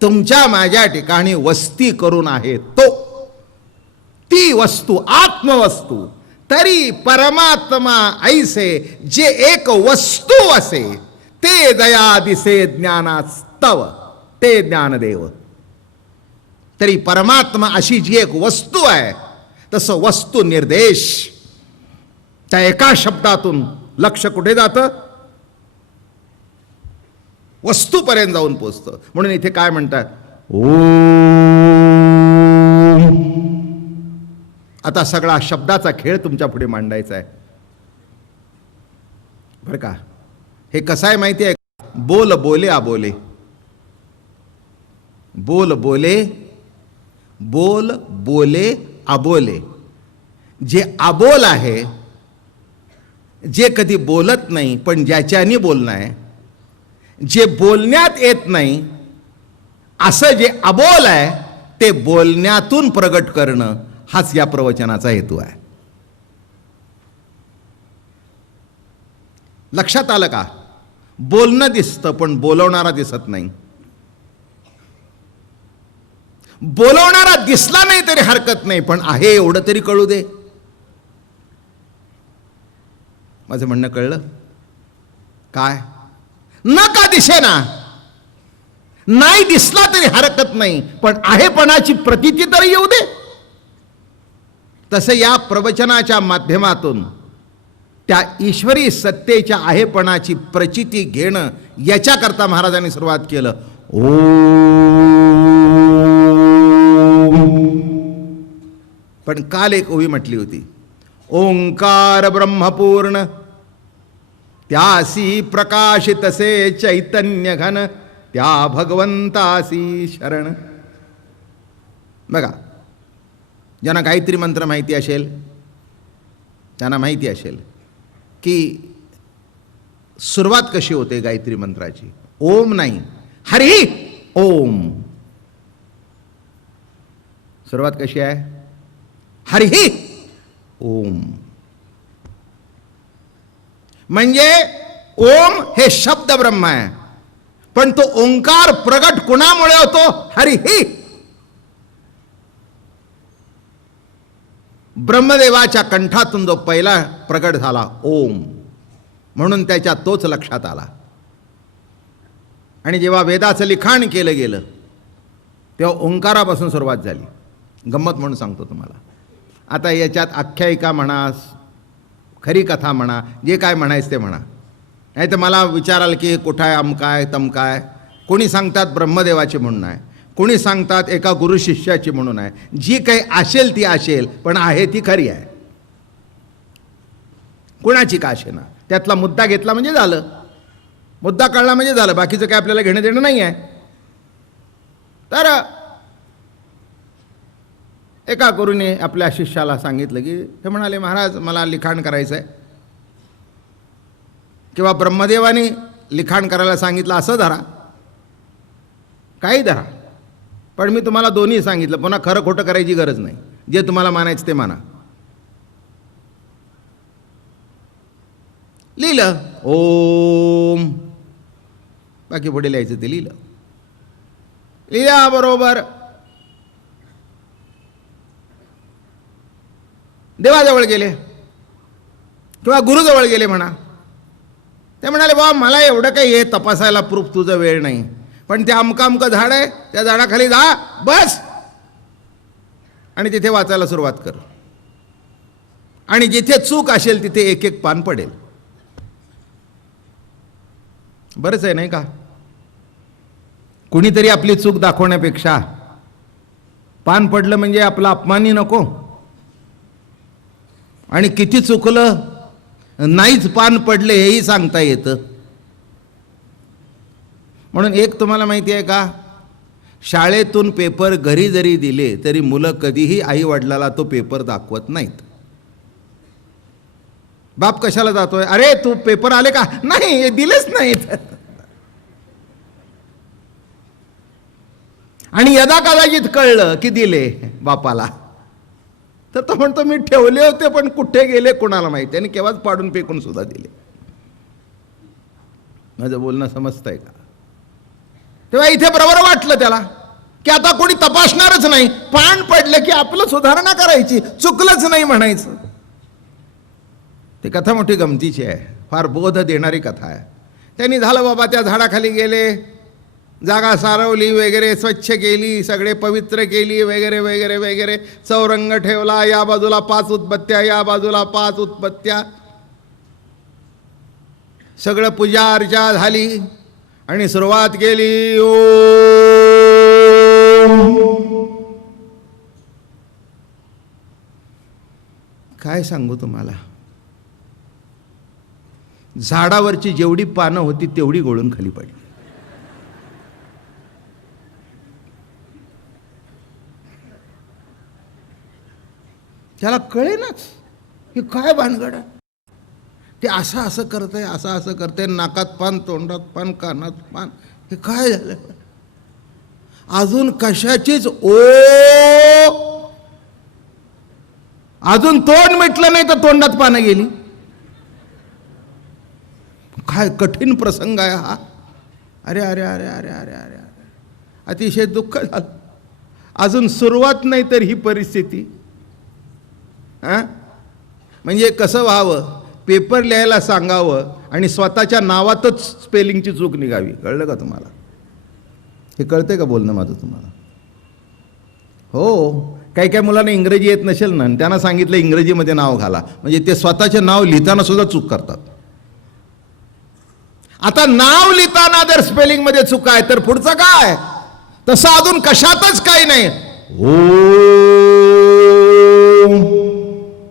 तुमच्या माझ्या ठिकाणी वस्ती करून आहे तो, ती वस्तू आत्मवस्तू. तरी परमात्मा ऐसे जे एक वस्तू असे ते दया दिसे ज्ञानास्तव, ते ज्ञानदेव. तरी परमात्मा अशी जी एक वस्तू आहे, तसं वस्तू निर्देश. त्या एका शब्दातून लक्ष कुठे जातं? वस्तूपर्यंत जाऊन पोचतं. म्हणून इथे काय म्हणतात? आता सगळा शब्दाचा खेळ तुमच्या पुढे मांडायचा आहे बरं का. हे कसं आहे माहिती आहे? बोल बोले आबोले. बोल बोले, बोल बोले आबोले. जे आबोल आहे, जे कधी बोलत नाही पण ज्याच्यानी बोलणं आहे, जे बोलण्यात येत नाही असं जे अबोल आहे ते बोलण्यातून प्रगट करणं, हाच या प्रवचनाचा हेतू आहे. लक्षात आलं का? बोलणं दिसतं पण बोलवणारा दिसत नाही. बोलवणारा दिसला नाही तरी हरकत नाही, पण आहे एवढं तरी कळू दे. माझं म्हणणं कळलं काय? नका दिसेना, नाही दिसला तरी हरकत नाही, पण आहेपणाची प्रतीती तरी येऊ दे. तसं या प्रवचनाच्या माध्यमातून त्या ईश्वरी सत्तेच्या आहेपणाची प्रचिती घेणं, याच्याकरता महाराजांनी सुरुवात केलं. पण काल एक ओवी म्हटली होती, ओंकार ब्रह्मपूर्ण त्यासी प्रकाशितसे चैतन्य घन, त्या भगवंतासी शरण. बघा, ज्यांना गायत्री मंत्र माहिती असेल त्यांना माहिती असेल की सुरुवात कशी होते गायत्री मंत्राची. ओम नाही, हरी ओम. सुरुवात कशी आहे? हरी ओम. म्हणजे ओम हे शब्द ब्रह्म आहे, पण तो ओंकार प्रगट कुणामुळे होतो? हरिही. ब्रह्मदेवाच्या कंठातून जो पहिला प्रगट झाला ओम, म्हणून त्याच्या तोच लक्षात आला. आणि जेव्हा वेदाचं लिखाण केलं गेलं तेव्हा ओंकारापासून सुरुवात झाली. गंमत म्हणून सांगतो तुम्हाला. आता याच्यात आख्यायिका म्हणा, खरी कथा म्हणा, जे काय म्हणायचं ते म्हणा, नाही तर मला विचाराल की कुठं आहे, अमकाय तमकाय. कोणी सांगतात ब्रह्मदेवाची म्हणून आहे, कोणी सांगतात एका गुरु शिष्याची म्हणून आहे. जी काही असेल ती असेल, पण आहे ती खरी आहे. कुणाची का असेना, त्यातला मुद्दा घेतला म्हणजे झालं, मुद्दा कळला म्हणजे झालं. बाकीचं काय आपल्याला घेणं देणं नाही आहे. तर एका गुरुने आपल्या शिष्याला सांगितलं की, ते म्हणाले महाराज मला लिखाण करायचं आहे, किंवा ब्रह्मदेवाने लिखाण करायला सांगितलं असं धरा, काही धरा, पण मी तुम्हाला दोन्ही सांगितलं, पुन्हा खरं खोटं करायची गरज नाही, जे तुम्हाला मानायचं ते माना. लिहिलं ओम, बाकी पुढे लिहायचं ते लिहिलं. लिहिल्याबरोबर देवाजवळ गेले किंवा गुरुजवळ गेले म्हणा. ते म्हणाले, बाबा मला एवढं काही हे तपासायला प्रूफ तुझं वेळ नाही, पण ते अमकं अमकं झाड आहे, त्या झाडाखाली जा बस आणि तिथे वाचायला सुरुवात कर, आणि जिथे चूक असेल तिथे एक एक पान पडेल. बरंच आहे नाही का? कुणीतरी आपली चूक दाखवण्यापेक्षा पान पडलं म्हणजे आपला अपमानही नको, आणि किती चुकलं नाहीच पान पडले हेही सांगता येतं. म्हणून एक तुम्हाला माहिती आहे का, शाळेतून पेपर घरी जरी दिले तरी मुलं कधीही आई वडिलाला तो पेपर दाखवत नाहीत. बाप कशाला जातोय, अरे तू पेपर आले का, नाही हे दिलेच नाहीत. आणि यदा कदाचित कळलं की दिले बापाला, तर तो म्हणतो मी ठेवले होते पण कुठे गेले कोणाला माहिती, आणि केव्हाच पाडून फेकून सुद्धा दिले. माझं बोलणं समजतंय का? तेव्हा इथे बरोबर वाटलं त्याला की आता कोणी तपासणारच नाही, पान पडलं की आपलं सुधारणा करायची, चुकलंच नाही म्हणायचं. ती कथा मोठी गमतीची आहे, फार बोध देणारी कथा आहे. त्यांनी झालं बाबा, त्या झाडाखाली गेले, जागा सारवली वगैरे, स्वच्छ केली, सगळे पवित्र केली वगैरे वगैरे वगैरे, चौरंग ठेवला, या बाजूला 5 उदबत्त्या, या बाजूला 5 उदबत्त्या, सगळं पूजा अर्चा झाली आणि सुरुवात केली ओ. काय सांगू तुम्हाला, झाडावरची जेवढी पानं होती तेवढी गळून खाली पडली. त्याला कळेनाच हे काय भानगड आहे. ते असं असं करतंय, असं असं करतंय, नाकात पान, तोंडात पान, कानात पान, हे काय झालं. अजून कशाचीच ओ, अजून तोंड मिटलं नाही तर तोंडात पानं गेली. काय कठीण प्रसंग आहे हा. अरे अरे अरे अरे अरे अरे अरे, अतिशय दुःख झालं. अजून सुरुवात नाही तर ही परिस्थिती. म्हणजे कसं व्हावं, पेपर लिहायला सांगावं आणि स्वतःच्या नावातच स्पेलिंगची चूक निघावी. कळलं का तुम्हाला? हे कळतंय का बोलणं माझं तुम्हाला? हो, काही काही मुलांना इंग्रजी येत नसेल ना, त्यांना सांगितलं इंग्रजीमध्ये नाव घाला, म्हणजे ते स्वतःचे नाव लिहिताना सुद्धा चूक करतात. आता नाव लिहिताना जर स्पेलिंगमध्ये चूक आहे तर पुढचं काय? तसं अजून कशातच काही नाही. हो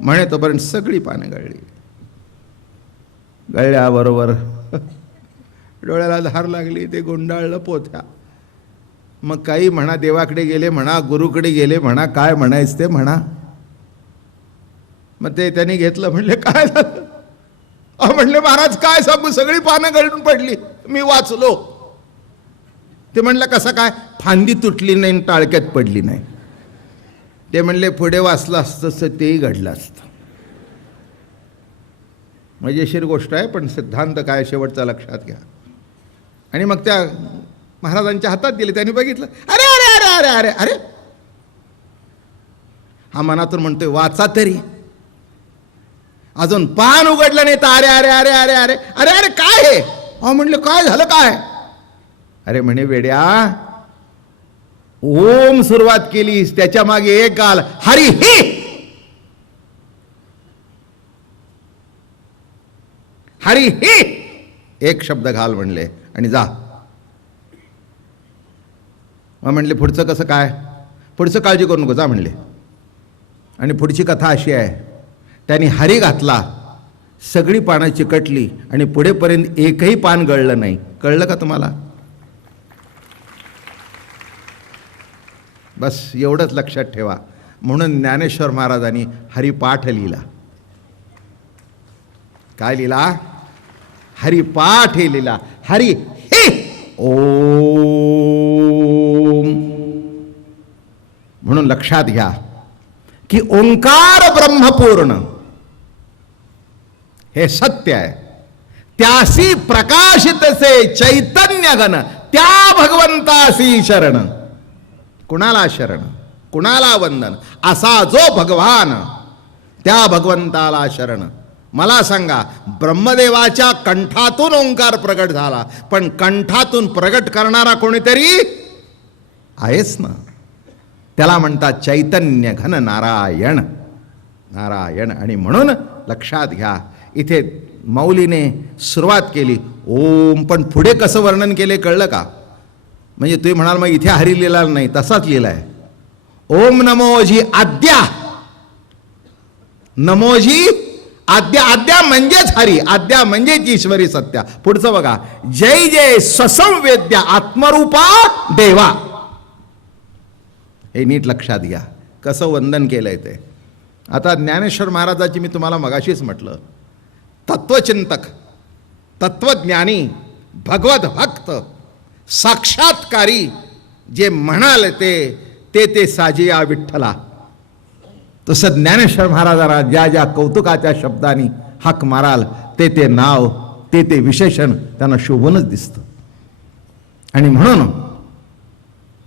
म्हणे तोपर्यंत सगळी पानं गळली. गळल्याबरोबर डोळ्याला धार लागली, ते गुंडाळलं पोथ्या. मग काही म्हणा, देवाकडे गेले म्हणा, गुरुकडे गेले म्हणा, काय म्हणायचं ते म्हणा. मग ते त्यांनी घेतलं, म्हणले काय झालं? म्हणले महाराज काय सांगू, सगळी पानं गळून पडली, मी वाचलो. ते म्हणलं कसं काय? फांदी तुटली नाही, टाळक्यात पडली नाही. ते म्हणले पुढे वाचलं असतं तर तेही घडलं असतं. मजेशीर गोष्ट आहे, पण सिद्धांत काय शेवटचा लक्षात घ्या. आणि मग त्या महाराजांच्या हातात दिले, त्यांनी बघितलं, अरे अरे अरे अरे अरे अरे, हा मनातून म्हणतोय वाचा तरी, अजून पान उघडलं नाही तर अरे अरे अरे अरे अरे अरे अरे काय हे? म्हणले काय झालं काय? अरे म्हणे वेड्या, ओम सुरुवात केलीस, त्याच्या मागे एक गाल हरी ही. हरी ही एक शब्द घाल म्हणले आणि जा. मग म्हणले पुढचं कसं काय? पुढचं काळजी करू नको, जा म्हणले. आणि पुढची कथा अशी आहे, त्यांनी हरी घातला, सगळी पानं चिकटली आणि पुढेपर्यंत एकही पान गळलं नाही. कळलं का तुम्हाला? बस एवढंच लक्षात ठेवा. म्हणून ज्ञानेश्वर महाराजांनी हरिपाठ लिहिला. काय लिहिला? हरिपाठ हे लीला, हरी हे ओम. म्हणून लक्षात घ्या की ओंकार ब्रह्मपूर्ण हे सत्य आहे. त्यासी प्रकाशितसे चैतन्य घन, त्या भगवंतासी शरण. कुणाला शरण, कुणाला वंदन? असा जो भगवान, त्या भगवंताला शरण. मला सांगा, ब्रह्मदेवाच्या कंठातून ओंकार प्रगट झाला, पण कंठातून प्रगट करणारा कोणीतरी आहेच ना. त्याला म्हणतात चैतन्य घन नारायण. नारायण. आणि म्हणून लक्षात घ्या, इथे मौलीने सुरुवात केली ओम, पण पुढे कसं वर्णन केले कळलं का? म्हणजे तुम्ही म्हणाल मग इथे हरी लिहिला नाही, तसाच लिहिलाय. ओम नमोजी आद्या. नमोजी आद्या. आद्या म्हणजेच हरी, आद्या म्हणजेच ईश्वरी सत्या. पुढचं बघा, जय जय ससंवेद्या आत्मरूपा देवा. हे नीट लक्षात घ्या कसं वंदन केलंय ते. आता ज्ञानेश्वर महाराजाची मी तुम्हाला मगाशीच म्हटलं, तत्वचिंतक, तत्वज्ञानी, भगवत भक्त, साक्षात्कारी जे म्हणाल ते साजिया विठ्ठला. तसं ज्ञानेश्वर महाराजांना ज्या ज्या कौतुकाच्या शब्दांनी हाक माराल ते नाव, ते विशेषण त्यांना शोभूनच दिसतं. आणि म्हणून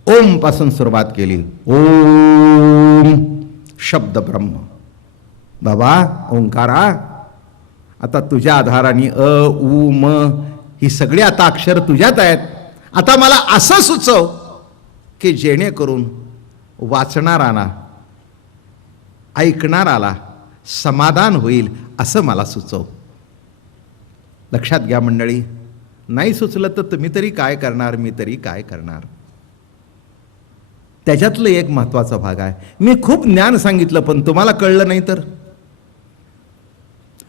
ओम पासून सुरुवात केली. ओम शब्द ब्रह्म. बाबा ओंकारा, आता तुझ्या आधाराने अ उ म ही सगळी आता अक्षर तुझ्यात आहेत. आता मला असं सुचव की जेणेकरून वाचणाराला, ऐकणाराला समाधान होईल असं मला सुचव. लक्षात घ्या मंडळी, नाही सुचलं तर तुम्ही तरी काय करणार, मी तरी काय करणार. त्याच्यातलं एक महत्वाचा भाग आहे, मी खूप ज्ञान सांगितलं पण तुम्हाला कळलं नाही तर.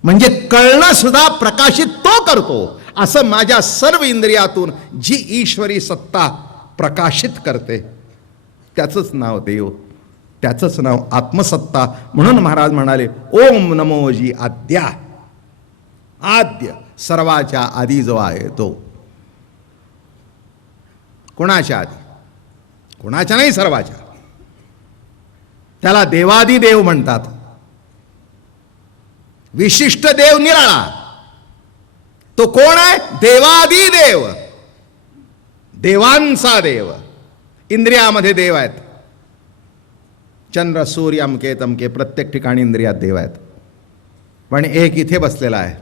म्हणजे कळणं सुद्धा प्रकाशित तो करतो. असं माझ्या सर्व इंद्रियातून जी ईश्वरी सत्ता प्रकाशित करते त्याचंच नाव देव, त्याचंच नाव आत्मसत्ता. म्हणून महाराज म्हणाले ओम नमोजी आद्या. आद्य सर्वाच्या आधी जो आहे तो. कोणाच्या आधी? कोणाच्या नाही, सर्वाच्या. त्याला देवादिदेव म्हणतात. विशिष्ट देव निराळा. तो कोण आहे? देवादिदेव, देवांचा देव. इंद्रियामध्ये देव आहेत. चंद्र सूर्य अमके तमके प्रत्येक ठिकाणी इंद्रियात देव आहेत. पण एक इथे बसलेला आहे,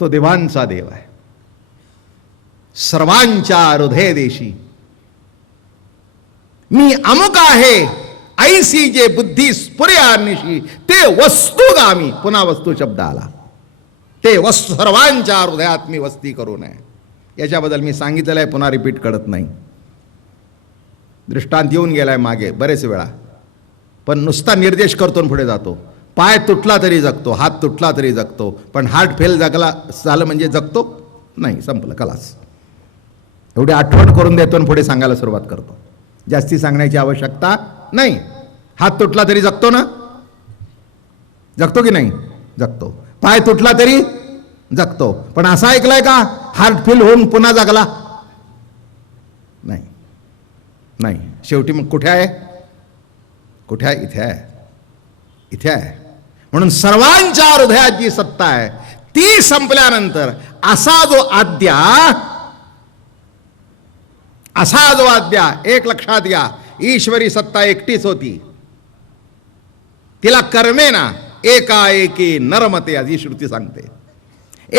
तो देवांचा देव आहे. सर्वांच्या हृदय देशी मी अमुक आहे ऐसी जे बुद्धी स्फुर्यानिशी ते वस्तुगामी. पुन्हा वस्तू शब्द आला. ते वस्तू सर्वांच्या हृदयात मी वस्ती करू नये. याच्याबद्दल मी सांगितलेलं आहे, पुन्हा रिपीट करत नाही. दृष्टांत येऊन गेलाय मागे बरेच वेळा, पण नुसता निर्देश करतो पुढे जातो. पाय तुटला तरी जगतो, हात तुटला तरी जगतो, पण हार्ट फेल झालं म्हणजे जगतो नाही, संपलं, खलास. एवढी आठवण करून देतो आणि पुढे सांगायला सुरुवात करतो. जास्ती सांगण्याची आवश्यकता नाही. हात तुटला तरी जगतो ना, जगतो की नाही? जगतो. पाय तुटला तरी जगतो, पण असा ऐकलाय का हार्ट फेल होऊन पुन्हा जगला? नाही, नाही. शेवटी मग कुठे आहे? कुठे आहे? इथे आहे, इथे आहे. म्हणून सर्वांच्या हृदयात जी सत्ता आहे ती संपल्यानंतर असा जो आद्या, असा जो आद्या, एक लक्षात घ्या, ईश्वरी सत्ता एकटीच होती. तिला कर्मेना एकाएकी नरमते अशी श्रुती सांगते.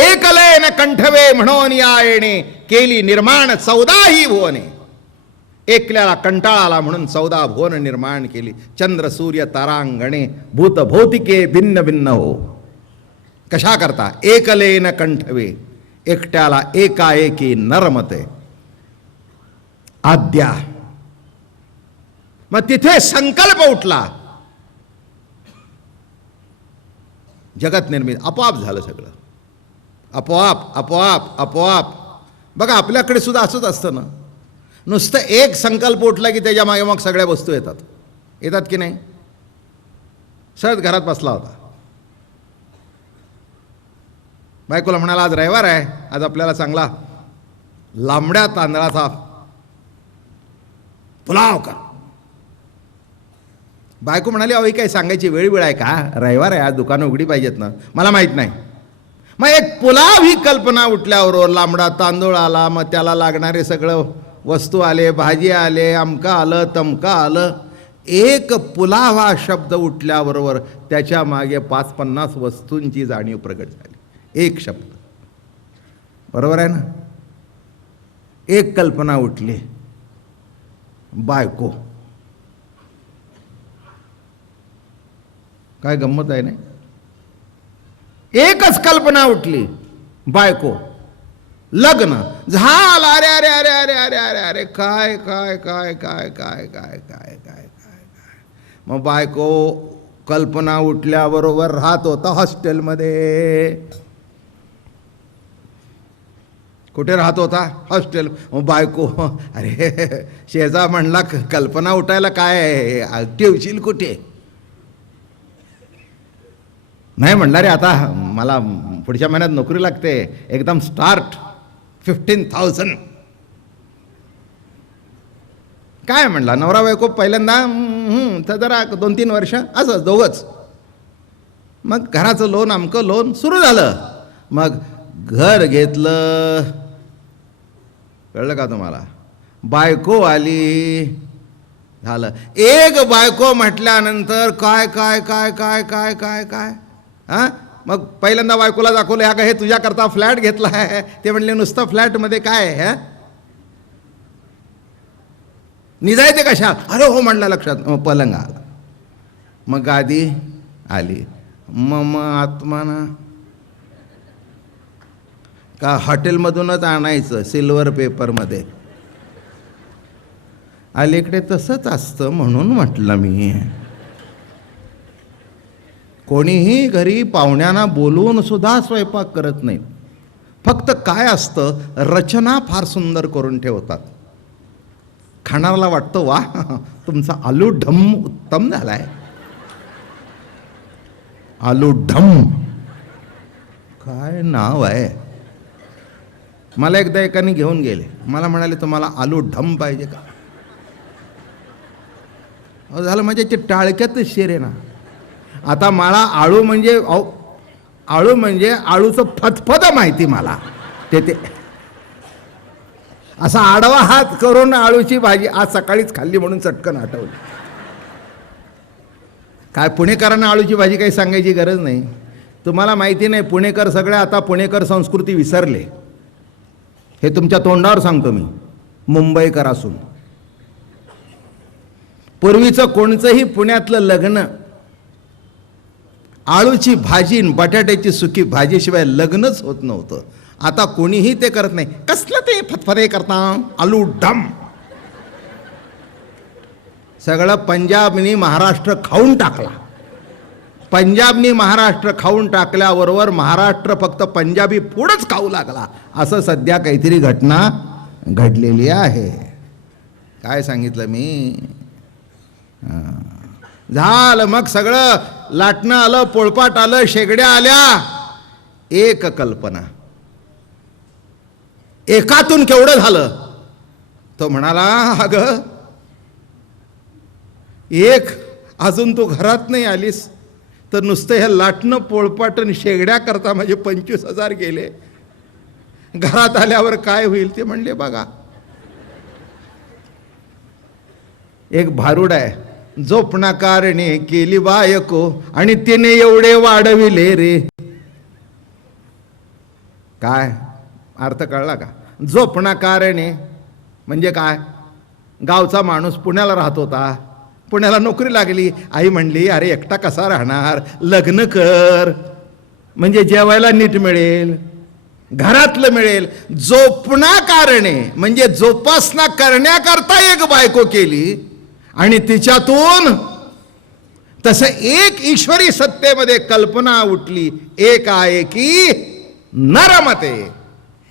एकलेन कंठवे म्हणून या येणे केली निर्माण 14 भुवने. एकल्याला कंटाळाला म्हणून 14 भुवन निर्माण केली. चंद्र सूर्य तारांगणे भूत भौतिके भिन्न भिन्न हो. कशा करता? एकलेन कंठवे, एकट्याला एकाएकी नरमते. आद्या. मग तिथे संकल्प उठला, जगत निर्मित. आपोआप झालं सगळं. आपोआप आपोआप आपोआप. बघा आपल्याकडे सुद्धा असंच असतं ना, नुसतं एक संकल्प उठला की त्याच्या मागे मग सगळ्या वस्तू येतात. येतात की नाही? सहज घरात बसला होता, बायकोला म्हणाला, आज रविवार आहे, आज आपल्याला चांगला लांबड्या तांदळाचा पुलाव कर. बायको म्हणाली, अहो ही काय सांगायची वेळ आहे का, रविवार आहे, आज दुकानं उघडी पाहिजेत ना. मला माहीत नाही. मग एक पुलाव ही कल्पना उठल्याबरोबर लांबडा तांदूळ आला, मग त्याला लागणारे सगळं वस्तू आले, भाजी आले, अमका आलं, तमका आलं. एक पुलाव हा शब्द उठल्याबरोबर त्याच्या मागे 50-50 वस्तूंची जाणीव प्रगट झाली. एक शब्द, बरोबर आहे ना. एक कल्पना उठली, बायको. काय गंमत आहे ना. एकच कल्पना उठली, बायको. लग्न झालं. अरे अरे अरे अरे अरे अरे अरे काय काय काय काय काय काय काय काय काय. मग बायको कल्पना उठल्याबरोबर राहत होता हॉस्टेलमध्ये. कुठे राहत होता, हॉस्टेल. मग बायको, अरे शेजा म्हणला कल्पना उठायला काय आहे, ठेवशील कुठे. नाही म्हणला, रे आता मला पुढच्या महिन्यात नोकरी लागते, एकदम स्टार्ट 15,000. काय म्हणला, नवरा बायको पहिल्यांदा तर जरा 2-3 वर्ष असं दोघंच. मग घराचं लोन, अमकं लोन सुरू झालं. मग घर घेतलं, कळलं का तुम्हाला. बायको आली, झालं. एक बायको म्हटल्यानंतर काय काय काय काय काय काय काय. हां, मग पहिल्यांदा बायकोला दाखवलं, ह्या का हे तुझ्याकरता फ्लॅट घेतला आहे. ते म्हणले, नुसतं फ्लॅटमध्ये काय आहे, निजायचे कशा. अरे हो म्हणला, लक्षात. पलंग आला, मग गादी आली, मग आत्माना का हॉटेलमधूनच आणायचं सिल्वर पेपरमध्ये. अलीकडे तसंच असतं म्हणून म्हटलं मी. कोणीही घरी पाहुण्यांना बोलवून सुद्धा स्वयंपाक करत नाहीत. फक्त काय असतं, रचना फार सुंदर करून ठेवतात. खाणाऱ्याला वाटतं, वा तुमचा आलू ढम उत्तम झालाय. आलू ढम काय नाव आहे. मला एकदा एकाने घेऊन गेले, मला म्हणाले, तुम्हाला आलू ढम पाहिजे का. झालं म्हणजे टाळक्यातच शिरे ना. आता मला आळू म्हणजे आळू म्हणजे आळूचं फतफद माहिती मला. ते असा आडवा हात करून आळूची भाजी आज सकाळीच खाल्ली म्हणून चटकन आठवली. काय पुणेकरांना आळूची भाजी काही सांगायची गरज नाही. तुम्हाला माहिती नाही, पुणेकर सगळे आता पुणेकर संस्कृती विसरले. हे तुमच्या तोंडावर सांगतो मी, मुंबईकर असून. पूर्वीचं कोणचंही पुण्यातलं लग्न आळूची भाजी बटाट्याची सुकी भाजीशिवाय लग्नच होत नव्हतं. आता कोणीही ते करत नाही. कसलं ते फतफदे करता, आलू डम. सगळं पंजाबनी महाराष्ट्र खाऊन टाकला. पंजाबनी महाराष्ट्र खाऊन टाकल्याबरोबर महाराष्ट्र फक्त पंजाबी फूडच खाऊ लागला. असं सध्या काहीतरी घटना घडलेली आहे. काय सांगितलं मी. झालं, मग सगळं लाटणं आलं, पोळपाट आलं, शेगड्या आल्या. एक कल्पना, एकातून केवढं झालं. तो म्हणाला, अगं एक अजून तू घरात नाही आलीस तर नुसतं हे लाटणं पोळपाट आणि शेगड्या करता माझे 25,000 गेले. घरात आल्यावर काय होईल ते म्हणले, बघा. एक भारुड आहे, झोपणाकारणे केली बायको आणि तिने एवढे वाढविले रे. काय अर्थ कळला का. झोपणाकारणे म्हणजे काय, गावचा माणूस पुण्याला राहत होता, पुण्याला नोकरी लागली. आई म्हणली, अरे एकटा कसा राहणार, लग्न कर म्हणजे जेवायला नीट मिळेल, घरातलं मिळेल. झोपणाकारणे म्हणजे जोपासना करण्याकरता एक बायको केली आणि तिच्यातून तसं एक ईश्वरी सत्तेमध्ये कल्पना उठली. एक आहे की नरमते,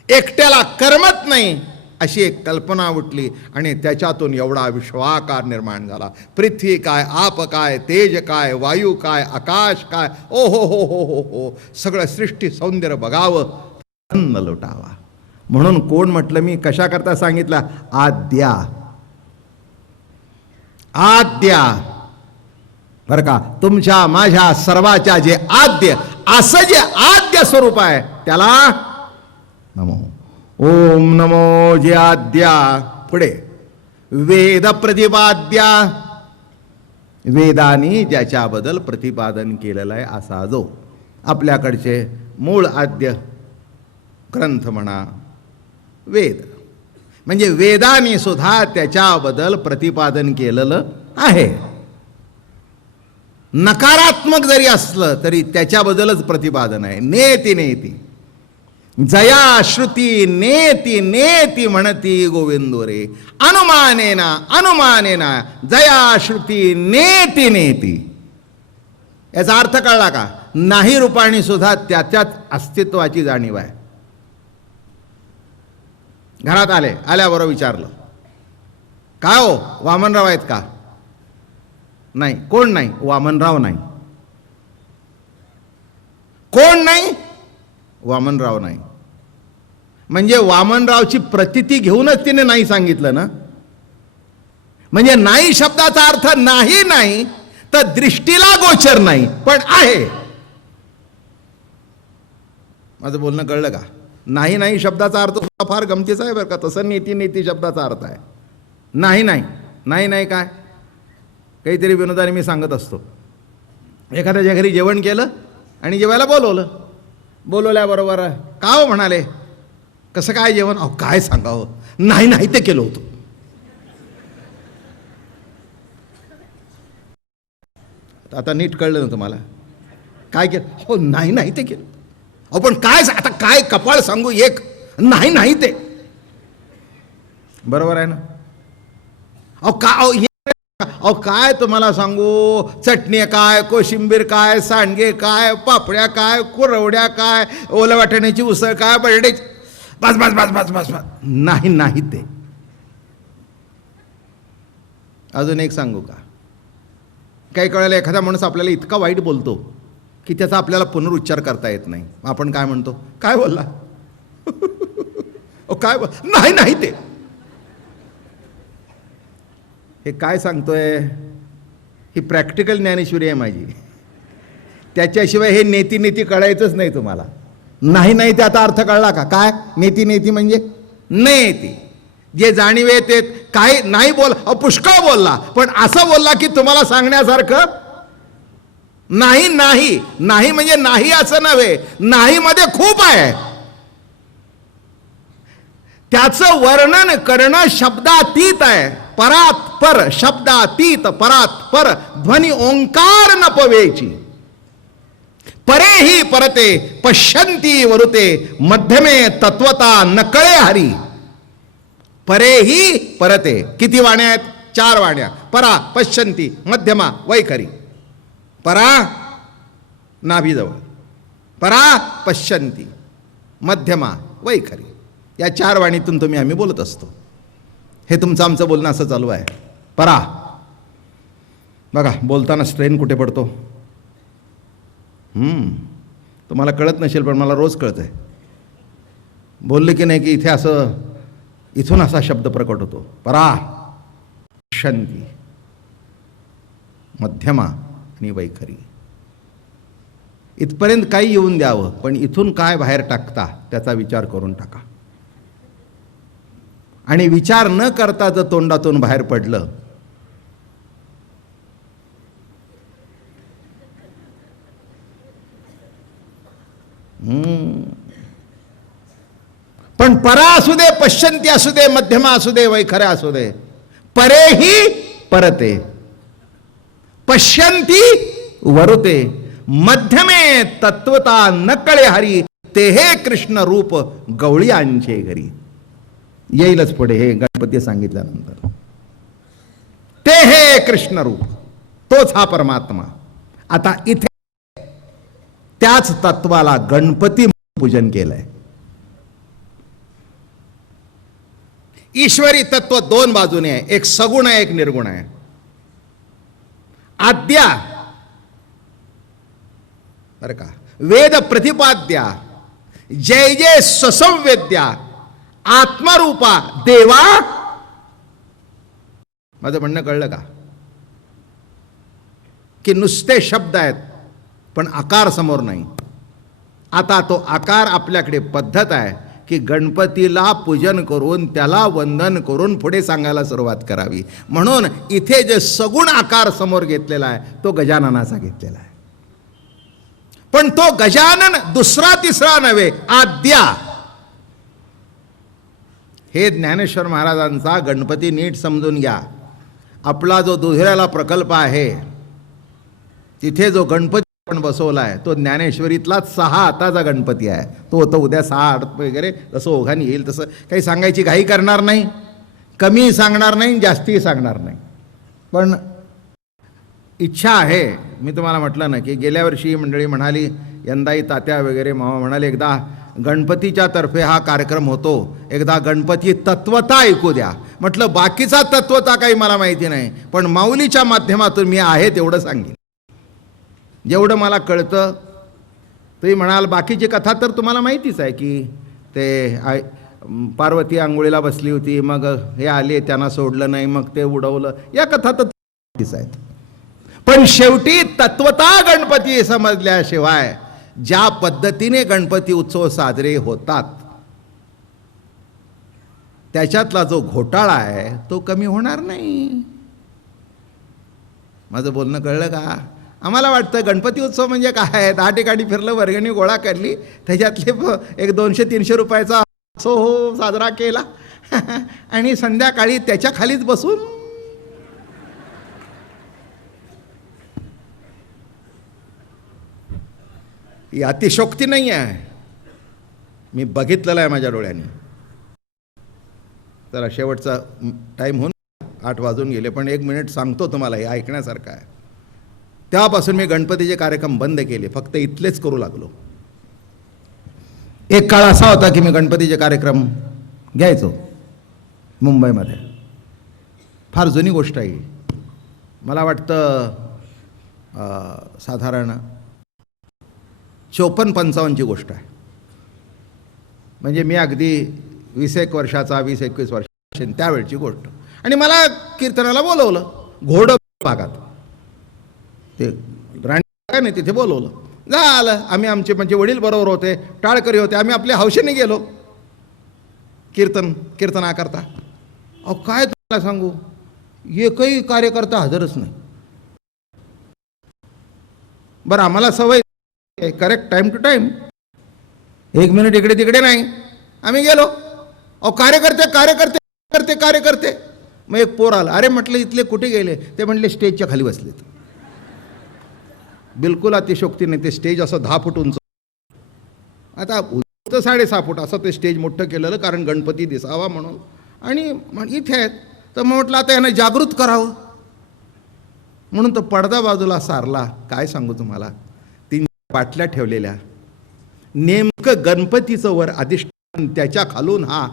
एकट्याला करमत नाही अशी एक कल्पना उठली आणि त्याच्यातून एवढा विश्वाकार निर्माण झाला. पृथ्वी काय, आप काय, तेज काय, वायू काय, आकाश काय, ओ हो हो हो हो हो, सगळं सृष्टी सौंदर्य बघावं, आनंद लुटावा. म्हणून कोण म्हटलं मी कशाकरता सांगितलं? आद्या, आद्या बरं का, तुमच्या माझ्या सर्वाच्या जे आद्य, असं जे आद्य स्वरूप आहे त्याला नमो. ओम नमो जे आद्या. पुढे वेद प्रतिपाद्या, वेदानी ज्याच्याबद्दल प्रतिपादन केलेलं आहे असा जो आपल्याकडचे मूळ आद्य ग्रंथ म्हणा, वेद, म्हणजे वेदानी सुद्धा त्याच्याबद्दल प्रतिपादन केलेलं आहे. नकारात्मक जरी असलं तरी त्याच्याबद्दलच प्रतिपादन आहे. नेती नेती जया श्रुती नेती नेती म्हणती गोविंदो रे, अनुमानेना अनुमानेना जया श्रुती नेती नेती. याचा अर्थ कळला का? नाही रूपाने सुद्धा त्याच्याच अस्तित्वाची जाणीव आहे. घरात आल्याबरोबर विचारलं, काय हो वामनराव आहेत का? नाही. कोण नाही? वामनराव नाही. कोण नाही? वामनराव नाही. म्हणजे वामनरावची प्रतीती घेऊनच तिने नाही सांगितलं ना. म्हणजे नाही शब्दाचा अर्थ नाही नाही तर दृष्टीला गोचर नाही पण आहे. माझं बोलणं कळलं का? नाही नाही शब्दाचा अर्थ फार गमतीचा आहे बरं का. तसं नेती नेती शब्दाचा अर्थ आहे. नाही नाही नाही नाही काय काहीतरी विनोदाने मी सांगत असतो. एखाद्याच्या घरी जेवण केलं आणि जेवायला बोलवलं. बोलवल्याबरोबर का हो म्हणाले, कसं काय जेवण? अहो काय सांगावं, नाही नाही ते केलं होतं. आता नीट कळलं ना तुम्हाला काय केलं? हो नाही नाही ते केलं. अहो पण काय आता काय कपाळ सांगू, एक नाही नाही ते बरोबर आहे ना. अहो काय तुम्हाला सांगू, चटणी काय, कोशिंबीर काय, सांडगे काय, पापड्या काय, कुरवड्या काय, ओल्या वाटाण्याची उसळ काय, बर्डेची, बस बस बस बस बस बस नाही नाही ते. अजून एक सांगू का? काही कळायला एखादा माणूस आपल्याला इतका वाईट बोलतो की त्याचा आपल्याला पुनरुच्चार करता येत नाही. आपण काय म्हणतो? काय बोलला? काय बोल? नाही नाही ते. हे काय सांगतोय? ही प्रॅक्टिकल ज्ञानेश्वरी आहे माझी. त्याच्याशिवाय हे नेती नेती कळायचंच नाही तुम्हाला. नाही नाही त्याचा अर्थ कळला का? काय नेती नेती म्हणजे नेती जे जाणीव येते. काय नाही बोल, पुष्कळ बोलला पण असं बोलला की तुम्हाला सांगण्यासारखं नाही. नाही नाही म्हणजे नाही असं नव्हे, नाही मध्ये खूप आहे. त्याचं वर्णन करणं शब्दातीत आहे. परात पर शब्दातीत, परात पर ध्वनी ओंकार न पवेची. परेही परते पश्यंती वरुते, मध्यमे तत्वता नकळे हरी. परेही परते किती वाण्या आहेत? 4 वाण्या. परा, पश्यंती, मध्यमा, वैखरी. परा नाभीजवळ, परा पश्यंती, मध्यमा, वैखरी. या 4 वाणीतून तुम्ही आम्ही बोलत असतो. हे तुमचं आमचं बोलणं असं चालू आहे. परा बघा बोलताना स्ट्रेन कुठे पडतो तुम्हाला कळत नसेल पण मला रोज कळतंय. बोलले की नाही की इथे असं इथून असा शब्द प्रकट होतो. परा, शांती, मध्यमा आणि वैखरी. इथपर्यंत काही येऊन द्यावं पण इथून काय बाहेर टाकता त्याचा विचार करून टाका. आणि विचार न करता जर तोंडातून बाहेर पडलं पण परा असू दे, पश्यंती असू दे, मध्यमा असू दे, वैखऱ्या असू दे, परेही परते, पश्यंती वरुते, मध्यमे तत्वता नकळे हरी, ते हे कृष्ण रूप गवळीयांचे घरी. येईलच पुढे हे गणपती सांगितल्यानंतर. ते हे कृष्ण रूप, तोच हा परमात्मा. आता इथे त्याच तत्वाला गणपती पूजन केलंय. ईश्वरी तत्व दोन बाजूने आहे, एक सगुण आहे, एक निर्गुण आहे. आद्या बरं का, वेद प्रतिपाद्या, जय जय ससंवेद्या, आत्मरूपा देवा. माझं म्हणणं कळलं का? की नुसते शब्द आहेत पण आकार समोर नाही. आता तो आकार आपल्याकडे पद्धत आहे की गणपतीला पूजन करून त्याला वंदन करून पुढे सांगायला सुरुवात करावी. म्हणून इथे जे सगुण आकार समोर घेतलेला आहे तो गजाननाचा घेतलेला आहे. पण तो गजानन दुसरा तिसरा नव्हे, आद्या. हे ज्ञानेश्वर महाराजांचा गणपती नीट समजून घ्या. आपला जो दुधेऱ्याला प्रकल्प आहे तिथे जो गणपती आपण बसवला आहे तो ज्ञानेश्वरीतलाच 6 हाताचा गणपती आहे. तो होता उद्या 6 हात वगैरे जसं ओघाने येईल तसं काही सांगायची घाई करणार नाही, कमी सांगणार नाही, जास्ती सांगणार नाही. पण इच्छा आहे, मी तुम्हाला म्हटलं ना की गेल्या वर्षी मंडळी म्हणाली, यंदाही तात्या वगैरे मामा म्हणाले एकदा गणपतीच्या तर्फे हा कार्यक्रम होतो, एकदा गणपती तत्वता ऐकू द्या. म्हटलं बाकीचा तत्वता काही मला माहिती नाही, पण माऊलीच्या माध्यमातून मी आहे तेवढं सांगेन, जेवढं मला कळतं. तुम्ही म्हणाल बाकीची कथा तर तुम्हाला माहितीच आहे की ते पार्वती आंघोळीला बसली होती, मग हे आले त्यांना सोडलं नाही, मग ते उडवलं, या कथा तर माहितीच आहेत. पण शेवटी तत्वता गणपती समजल्याशिवाय ज्या पद्धतीने गणपती उत्सव साजरे होतात त्याच्यातला जो घोटाळा आहे तो कमी होणार नाही. माझं बोलणं कळलं का? आम्हाला वाटतं गणपती उत्सव म्हणजे काय, 10 ठिकाणी फिरलं, वर्गणी गोळा करली, त्याच्यातले एक 200-300 रुपयाचा उत्सव साजरा केला आणि संध्याकाळी त्याच्या खालीच बसून ही अतिशोक्ती नाही आहे. मी बघितलेलं आहे माझ्या डोळ्यांनी. तर शेवटचा टाईम होऊन 8 वाजून गेले, पण 1 मिनिट सांगतो तुम्हाला, हे ऐकण्यासारखं आहे. तेव्हापासून मी गणपतीचे कार्यक्रम बंद केले, फक्त इथलेच करू लागलो. एक काळ असा होता की मी गणपतीचे कार्यक्रम घ्यायचो मुंबईमध्ये. फार जुनी गोष्ट आहे, मला वाटतं साधारण 54-55ची गोष्ट आहे. म्हणजे मी अगदी 20-21 वर्षाचा, 20-21 वर्ष त्यावेळची गोष्ट. आणि मला कीर्तनाला बोलवलं घोडं भागात, ते राणी नाही तिथे बोलवलं. झालं, आम्ही आमचे म्हणजे वडील बरोबर होते, टाळकरी होते, आम्ही आपल्या हौशेने गेलो कीर्तनाकरता. अहो काय तुम्हाला सांगू, एकही कार्यकर्ता हजरच नाही. बरं आम्हाला सवय correct time to time, 1 minute इकडे तिकडे नाही. आम्ही गेलो, अहो कार्यकर्ते कार्यकर्ते करते कार्यकर्ते. मग एक पोर आला, अरे म्हटलं इथले कुठे गेले? ते म्हटले स्टेजच्या खाली बसलेत. बिलकुल अतिशोक्ती नाही, ते स्टेज असं 10 फूट उंच. आता 6.5 फूट असं ते स्टेज मोठं केलेलं, कारण गणपती दिसावा म्हणून. आणि इथे आहेत तर मग म्हटलं आता यानं जागृत करावं म्हणून तो पडदा बाजूला सारला. काय सांगू तुम्हाला, 3 पाटल्या ठेवलेल्या, नेमकं गणपतीचं वर अधिष्ठान, त्याच्या खालून हा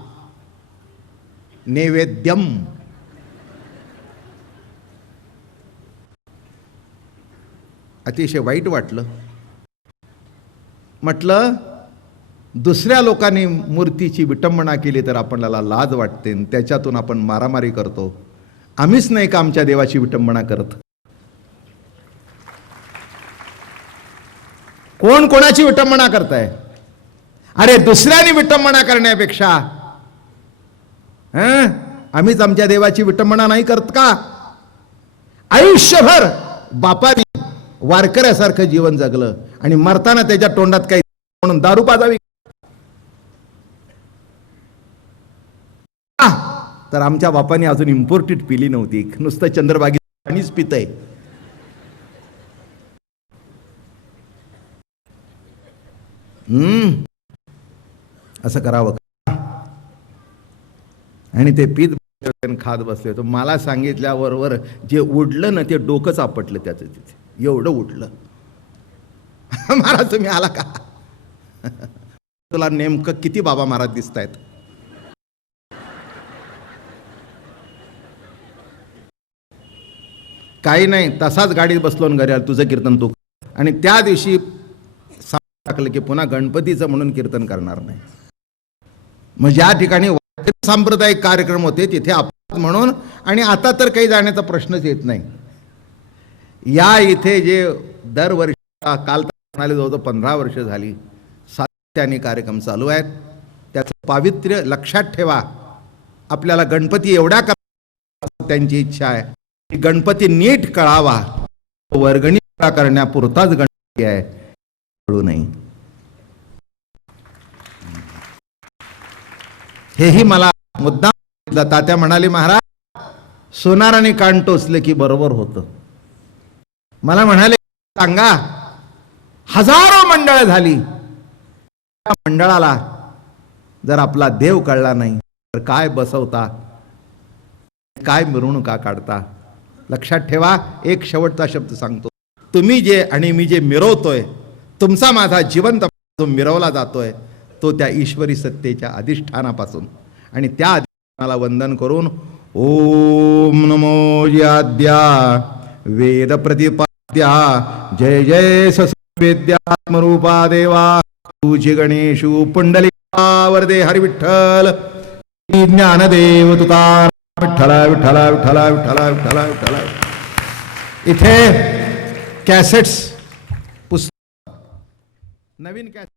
नैवेद्यम. अतिशय वाईट वाटलं. म्हटलं दुसऱ्या लोकांनी मूर्तीची विटंबना केली तर आपल्याला लाज वाटते, त्याच्यातून आपण मारामारी करतो. आम्हीच नाही का आमच्या देवाची विटंबना करत? कोण कोणाची विटंबना करताय? अरे दुसऱ्यानी विटंबना करण्यापेक्षा आम्हीच आमच्या देवाची विटंबना नाही करत का? आयुष्यभर बापानी वारकऱ्यासारखं जीवन जगलं आणि मरताना त्याच्या तोंडात काही म्हणून दारू पाजावी तर आमच्या बापाने अजून इम्पोर्टेड पिली नव्हती, नुसतं चंद्रबागी पाणीच पितय. असं करावं आणि ते पीत खात बसले. तो मला सांगितल्याबरोबर जे उडलं ना ते डोकंच आपटलं त्याचं, तिथे एवढं उडलं. महाराज तुम्ही आला का? तुला नेमकं किती बाबा महाराज दिसत आहेत? काही नाही, तसाच गाडीत बसलो आणि घरी आलो, तुझं कीर्तन तू कर. आणि त्या दिवशी टाकलं की पुन्हा गणपतीचं म्हणून कीर्तन करणार नाही. मग ज्या ठिकाणी सांप्रदायिक कार्यक्रम होते तिथे आपण म्हणून, आणि आता तर काही जाण्याचा प्रश्नच येत नाही. या इथे जे दरवर्षी काल म्हणाले जवळजवळ 15 वर्ष झाली सातत्याने कार्यक्रम चालू आहेत. त्याचं पावित्र्य लक्षात ठेवा. आपल्याला गणपती एवढ्या त्यांची इच्छा आहे की गणपती नीट कळावा, वर्गणी करण्यापुरताच गणपती आहे, कळू नये. हेही मला मुद्दा तात्या म्हणाले, महाराज सोनाराने कान टोचले की बरोबर होतं. मला म्हणाले, सांगा हजारो मंडळ झाली, त्या मंडळाला जर आपला देव कळला नाही तर काय बसवता, काय मिरवणुका काढता. लक्षात ठेवा. एक शेवटचा शब्द सांगतो. तुम्ही जे आणि मी जे मिरवतोय, तुमचा माझा जिवंत जो मिरवला जातोय तो त्या ईश्वरी सत्तेच्या अधिष्ठानापासून, आणि त्या अधिष्ठानाला वंदन करून ओम नमो याद्या वेद प्रतिपाद्या जय जय सवेद्यात्मरूपा देवा तुझी गणेशू पुंडलिका वरदे हरी विठ्ठल ज्ञानदेव तुकार विठ्ठल विठ्ठल विठ्ठल विठ्ठल विठ्ठल विठ्ठल. इथे कॅसेट्स, पुस्तक, नवीन कॅसेट